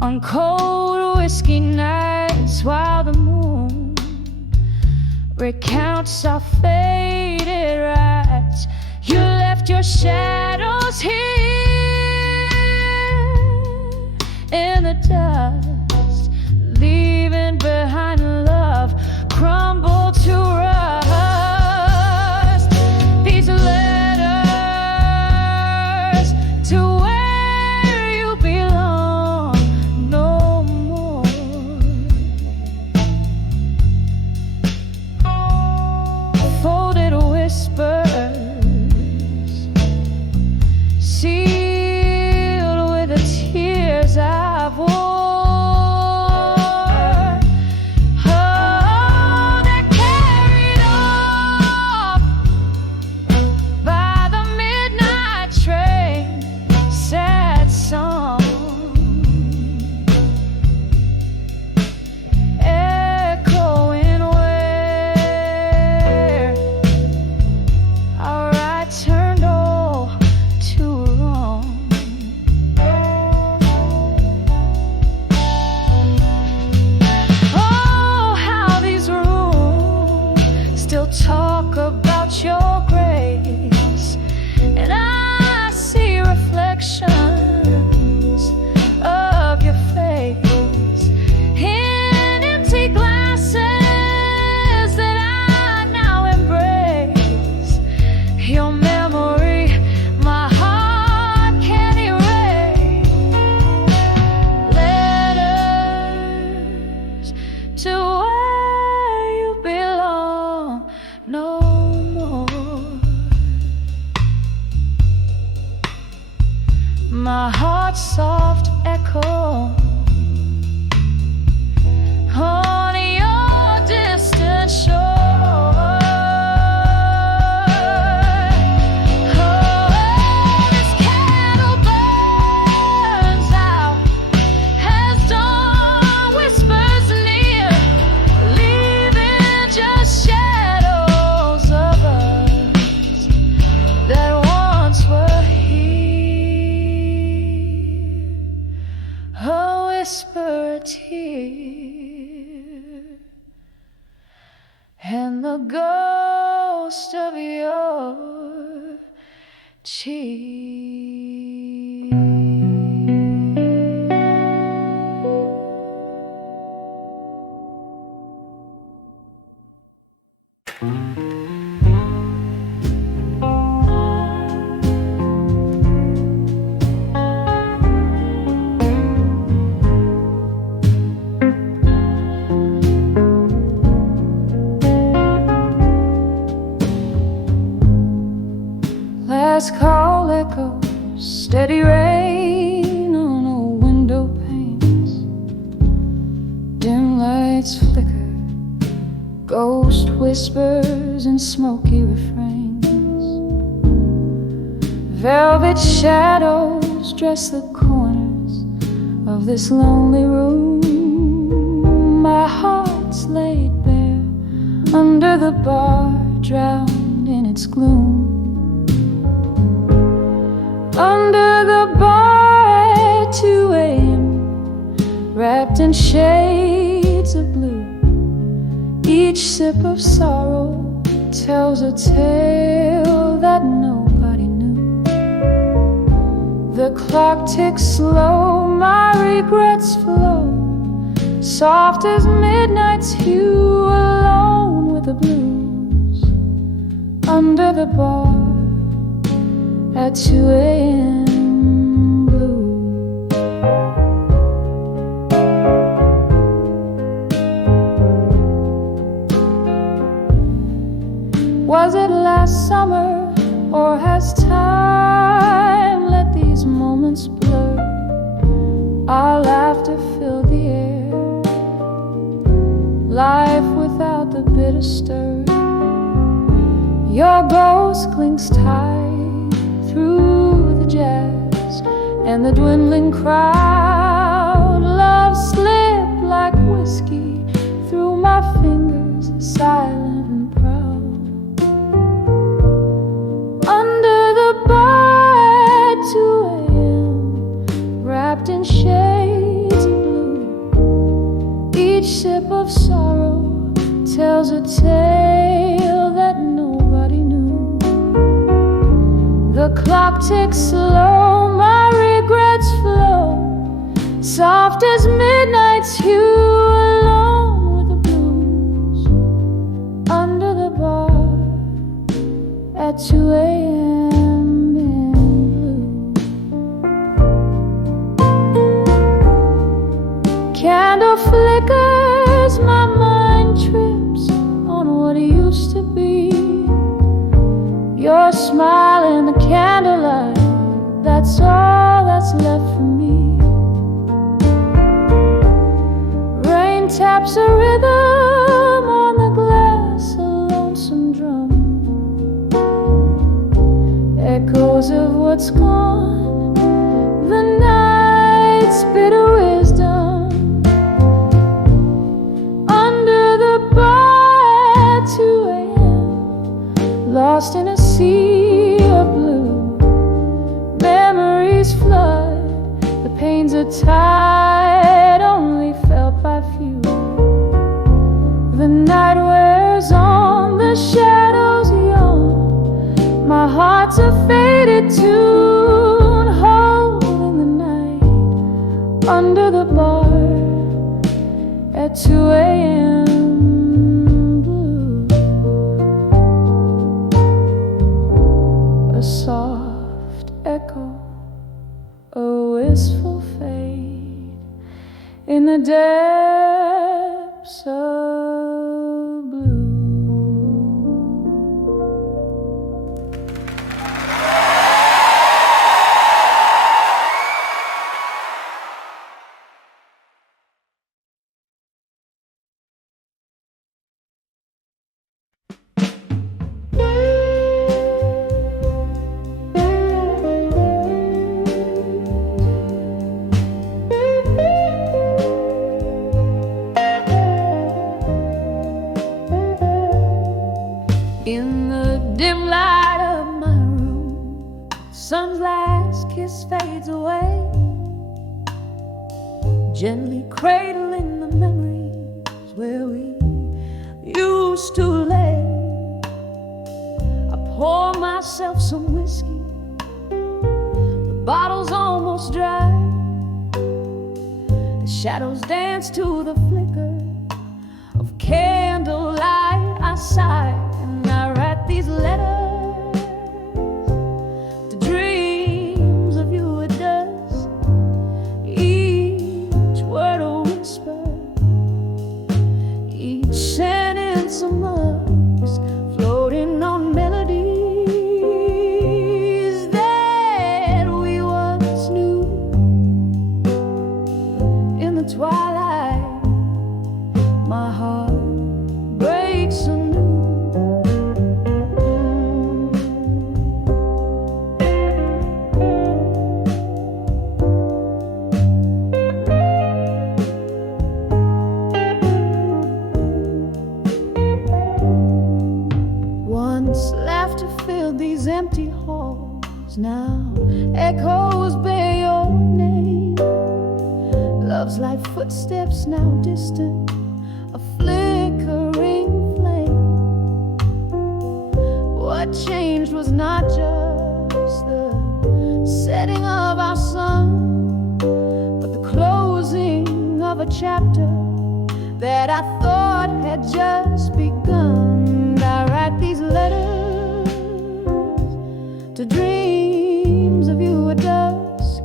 on cold whiskey nights while the moon recounts our faded rights. You left your shadows here in the dust, leaving behind love crumbled to rust. These letters to where you belong no more. Folded whispers sealed with the tears I've worn. Talk about your grace, and I see reflections of your face in empty glasses that I now embrace. Your memory, my heart can't erase. Letters to where you belong no more. My heart's soft echo on your distant shore. Oh, this candle burns out as dawn whispers near, leaving just shadows of us that once were here. A whisper, a tear, and the ghost of your cheek. Last call echoes, steady rain on old window panes. Dim lights flicker, ghost whispers and smoky refrains. Velvet shadows dress the corners of this lonely room. My heart's laid bare under the bar, drowned in its gloom. Under the bar at 2 a.m., wrapped in shades of blue. Each sip of sorrow tells a tale that nobody knew. The clock ticks slow, my regrets flow, soft as midnight's hue, alone with the blues. Under the bar at 2 a.m. blue. Was it last summer, or has time let these moments blur? Our laughter filled the air, life without the bitter stir. Your ghost clings tight through the jazz and the dwindling crowd. Love slipped like whiskey through my fingers, silent and proud. Under the bar at 2 a.m., clock ticks slow, my regrets flow, soft as midnight's hue, alone with the blues, under the bar at 2 a.m. in blue. Candle flickers, my mind trips on what used to be. Your smile in the candlelight, that's all that's left for me. Rain taps a rhythm on the glass, a lonesome drum, echoes of what's gone, the night's bitter wisdom. Under the bar at 2 a.m., lost in a sea of blue. Memories flood, the pains are tied, only felt by few. The night wears on, the shadows yawn, my heart's a faded tune, holding the night under the bar at 2 a.m. A soft echo, a wistful fade in the depths of blue. In the dim light of my room, sun's last kiss fades away, gently cradling the memories where we used to lay. I pour myself some whiskey, the bottle's almost dry. The shadows dance to the flicker of candlelight. I sigh and I write these letters to dreams of you at dusk, each word a whisper, each sentence a musk, floating on melodies that we once knew. In the twilight, my heart breaks anew. Once laughter filled these empty halls, now echoes bear your name. Love's like footsteps now distant, a flickering flame. What changed was not just the setting of our sun, but the closing of a chapter that I thought had just begun. I write these letters to dreams of you at dusk,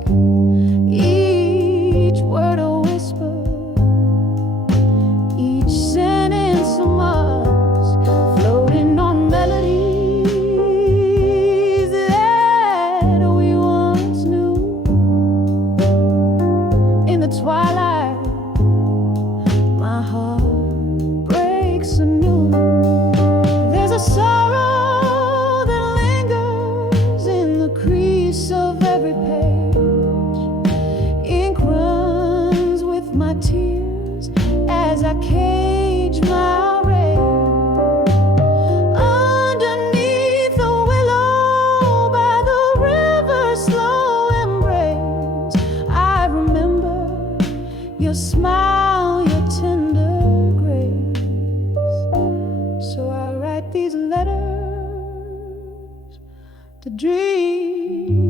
each word a whisper, each sentence a musk, floating on melodies that we once knew. In the twilight, my heart breaks anew. There's a sorrow that lingers in the crease of every page. Ink runs with my tears as I cage my rage. Underneath a willow by the river's slow embrace, I remember your smile, your tender grace. So I write these letters to dream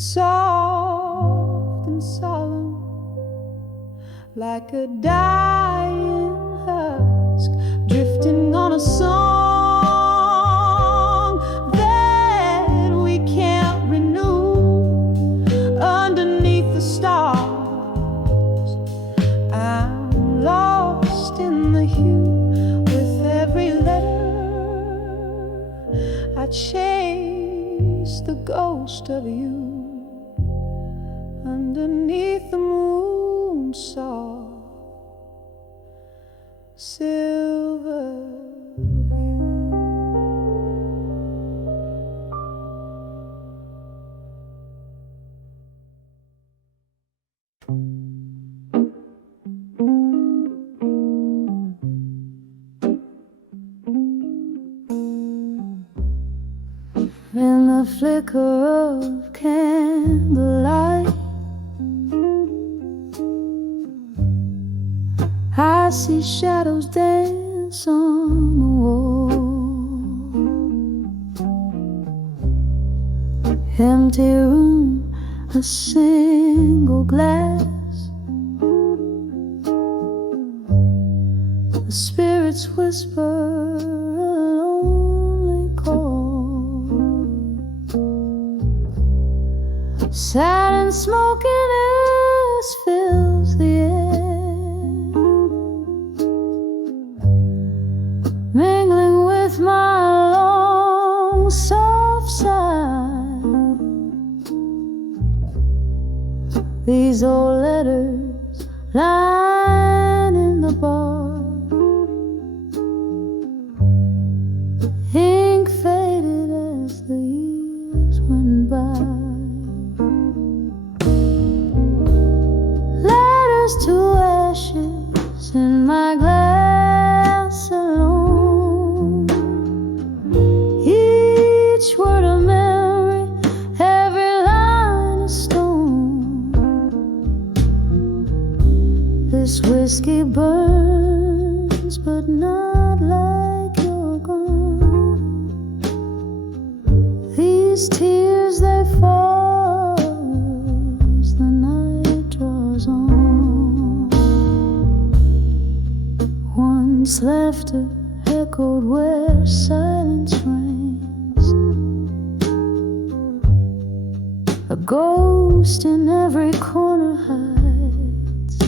soft and solemn, like a dying husk drifting on a song that we can't renew underneath the stars. I'm lost in the hue with every letter. I chase the ghost of you underneath the moon saw silver view. In the flicker of candlelight, I see shadows dance on the wall. Empty room, a single glass. The spirits whisper a lonely call. Sad and smokiness fills the air, mingling with my long soft sigh. These old letters lying in the bar, ink faded as the years went by. Letters to ashes in my glass alone, each word a memory, every line a stone. This whiskey burns, but not like you're gone. These tears, they fall as the night draws on. Once laughter echoed where silence reigns, a ghost in every corner hides.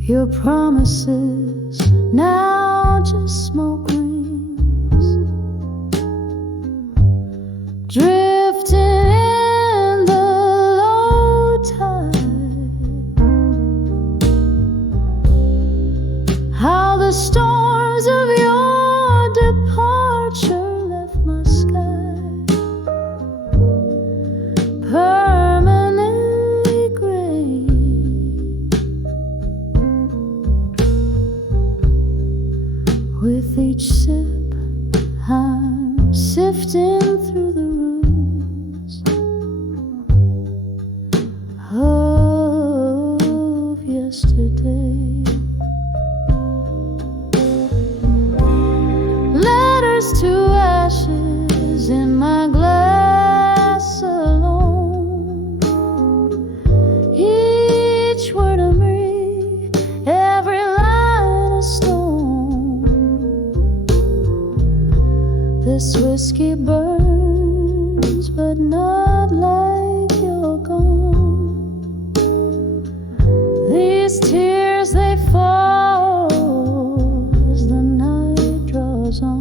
Your promises now just smoke rings, drifting in the low tide. How the storms of your departure left my sky permanently gray. With each sip, I'm sifting through the ruins of yesterday. Letters to ashes in my glass alone, each word a memory, every line a stone. This whiskey burns, but not like you're gone. These tears, they fall as the night draws on.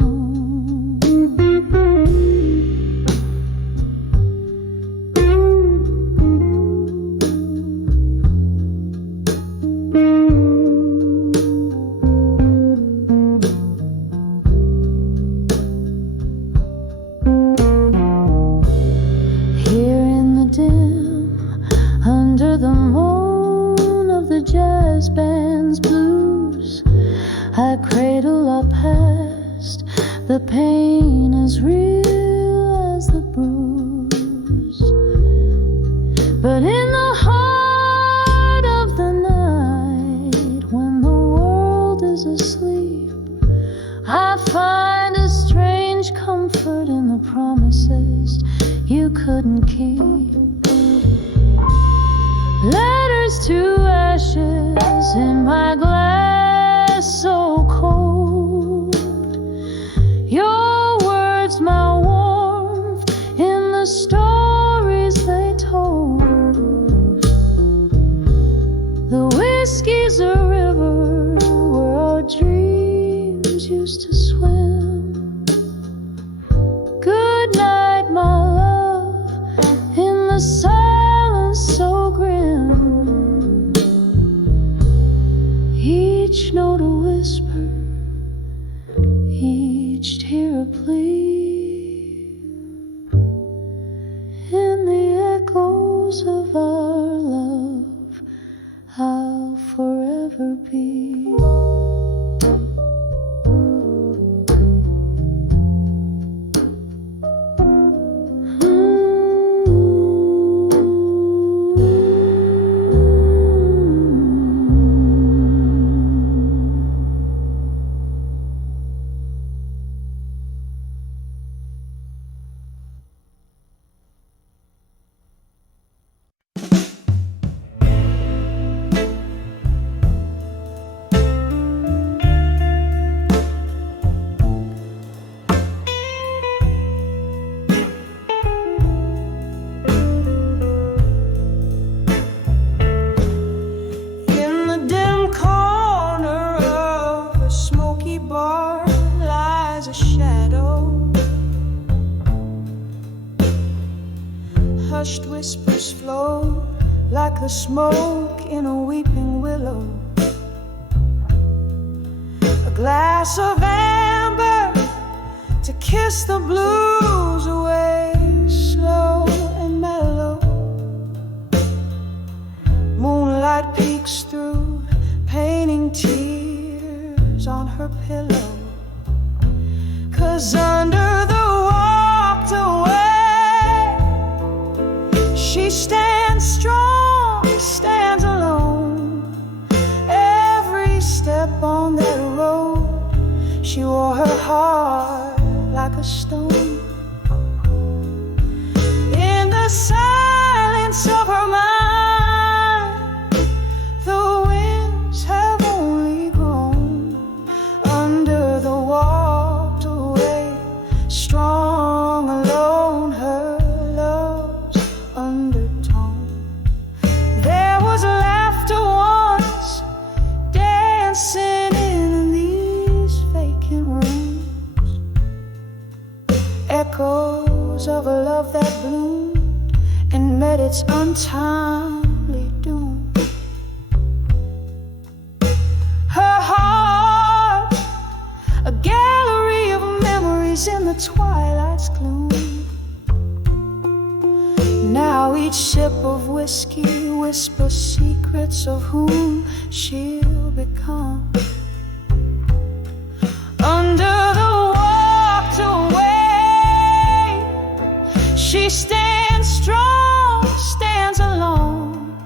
Here in the dim, under the moan of the jazz band's blues, I cradle our past. The pain is real as the bruise, but in the heart of the night, when the world is asleep, I find a strange comfort in the promise promised you couldn't keep. Letters to ashes in my glass, so cold. Your words, my warmth in the stories they told. The whiskey's a river where our dreams used to swim. Good night, my love, in the silence so grim. Each note a whisper, each tear a plea. In the echoes of our love, I'll forever be. Hushed whispers flow like the smoke in a weeping willow. A glass of amber to kiss the blues away, slow and mellow. Moonlight peeks through, painting tears on her pillow. 'Cause under the walked away, she stands strong, stands alone. Every step on that road, she wore her heart like a stone. In the silence of her mind, the winds have only grown. Under the walked away, strong alone, her love's undertone. There was laughter once, dancing in these vacant rooms. Echoes of a love that bloomed and met its untimely doom. Her heart, a gallery of memories in the twilight's gloom. Now each sip of whiskey whispers secrets of whom she'll become. Under the walked away, she stands strong, stands alone.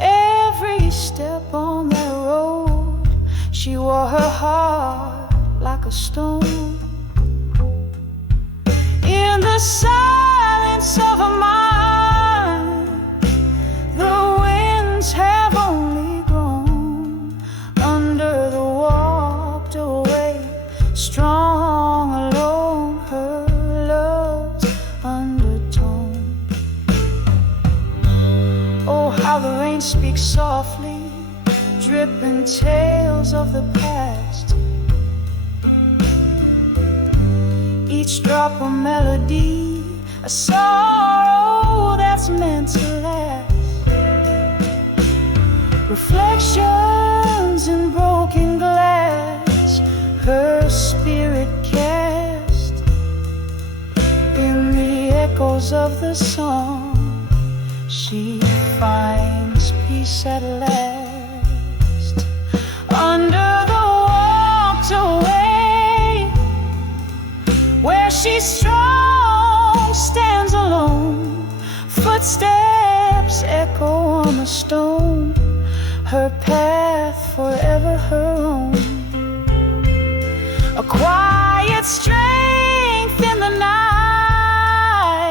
Every step on that road, she wore her heart like a stone. In the silence of her mind, the winds have only grown. Under the walked away, strong alone, her love's undertone. Oh, how the rain speaks softly, dripping tales of the past. Each drop a melody, a sorrow that's meant to last. Reflections in broken glass, her spirit cast. In the echoes of the song, she finds peace at last. Under the walked away, where she's strong, stands alone. Footsteps echo on the stone, her path forever her own. A quiet strength in the night,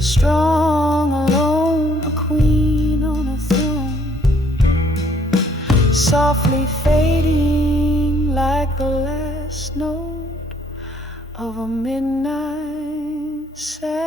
strong, alone, a queen on a throne, softly fading like the last note of a midnight saxophone.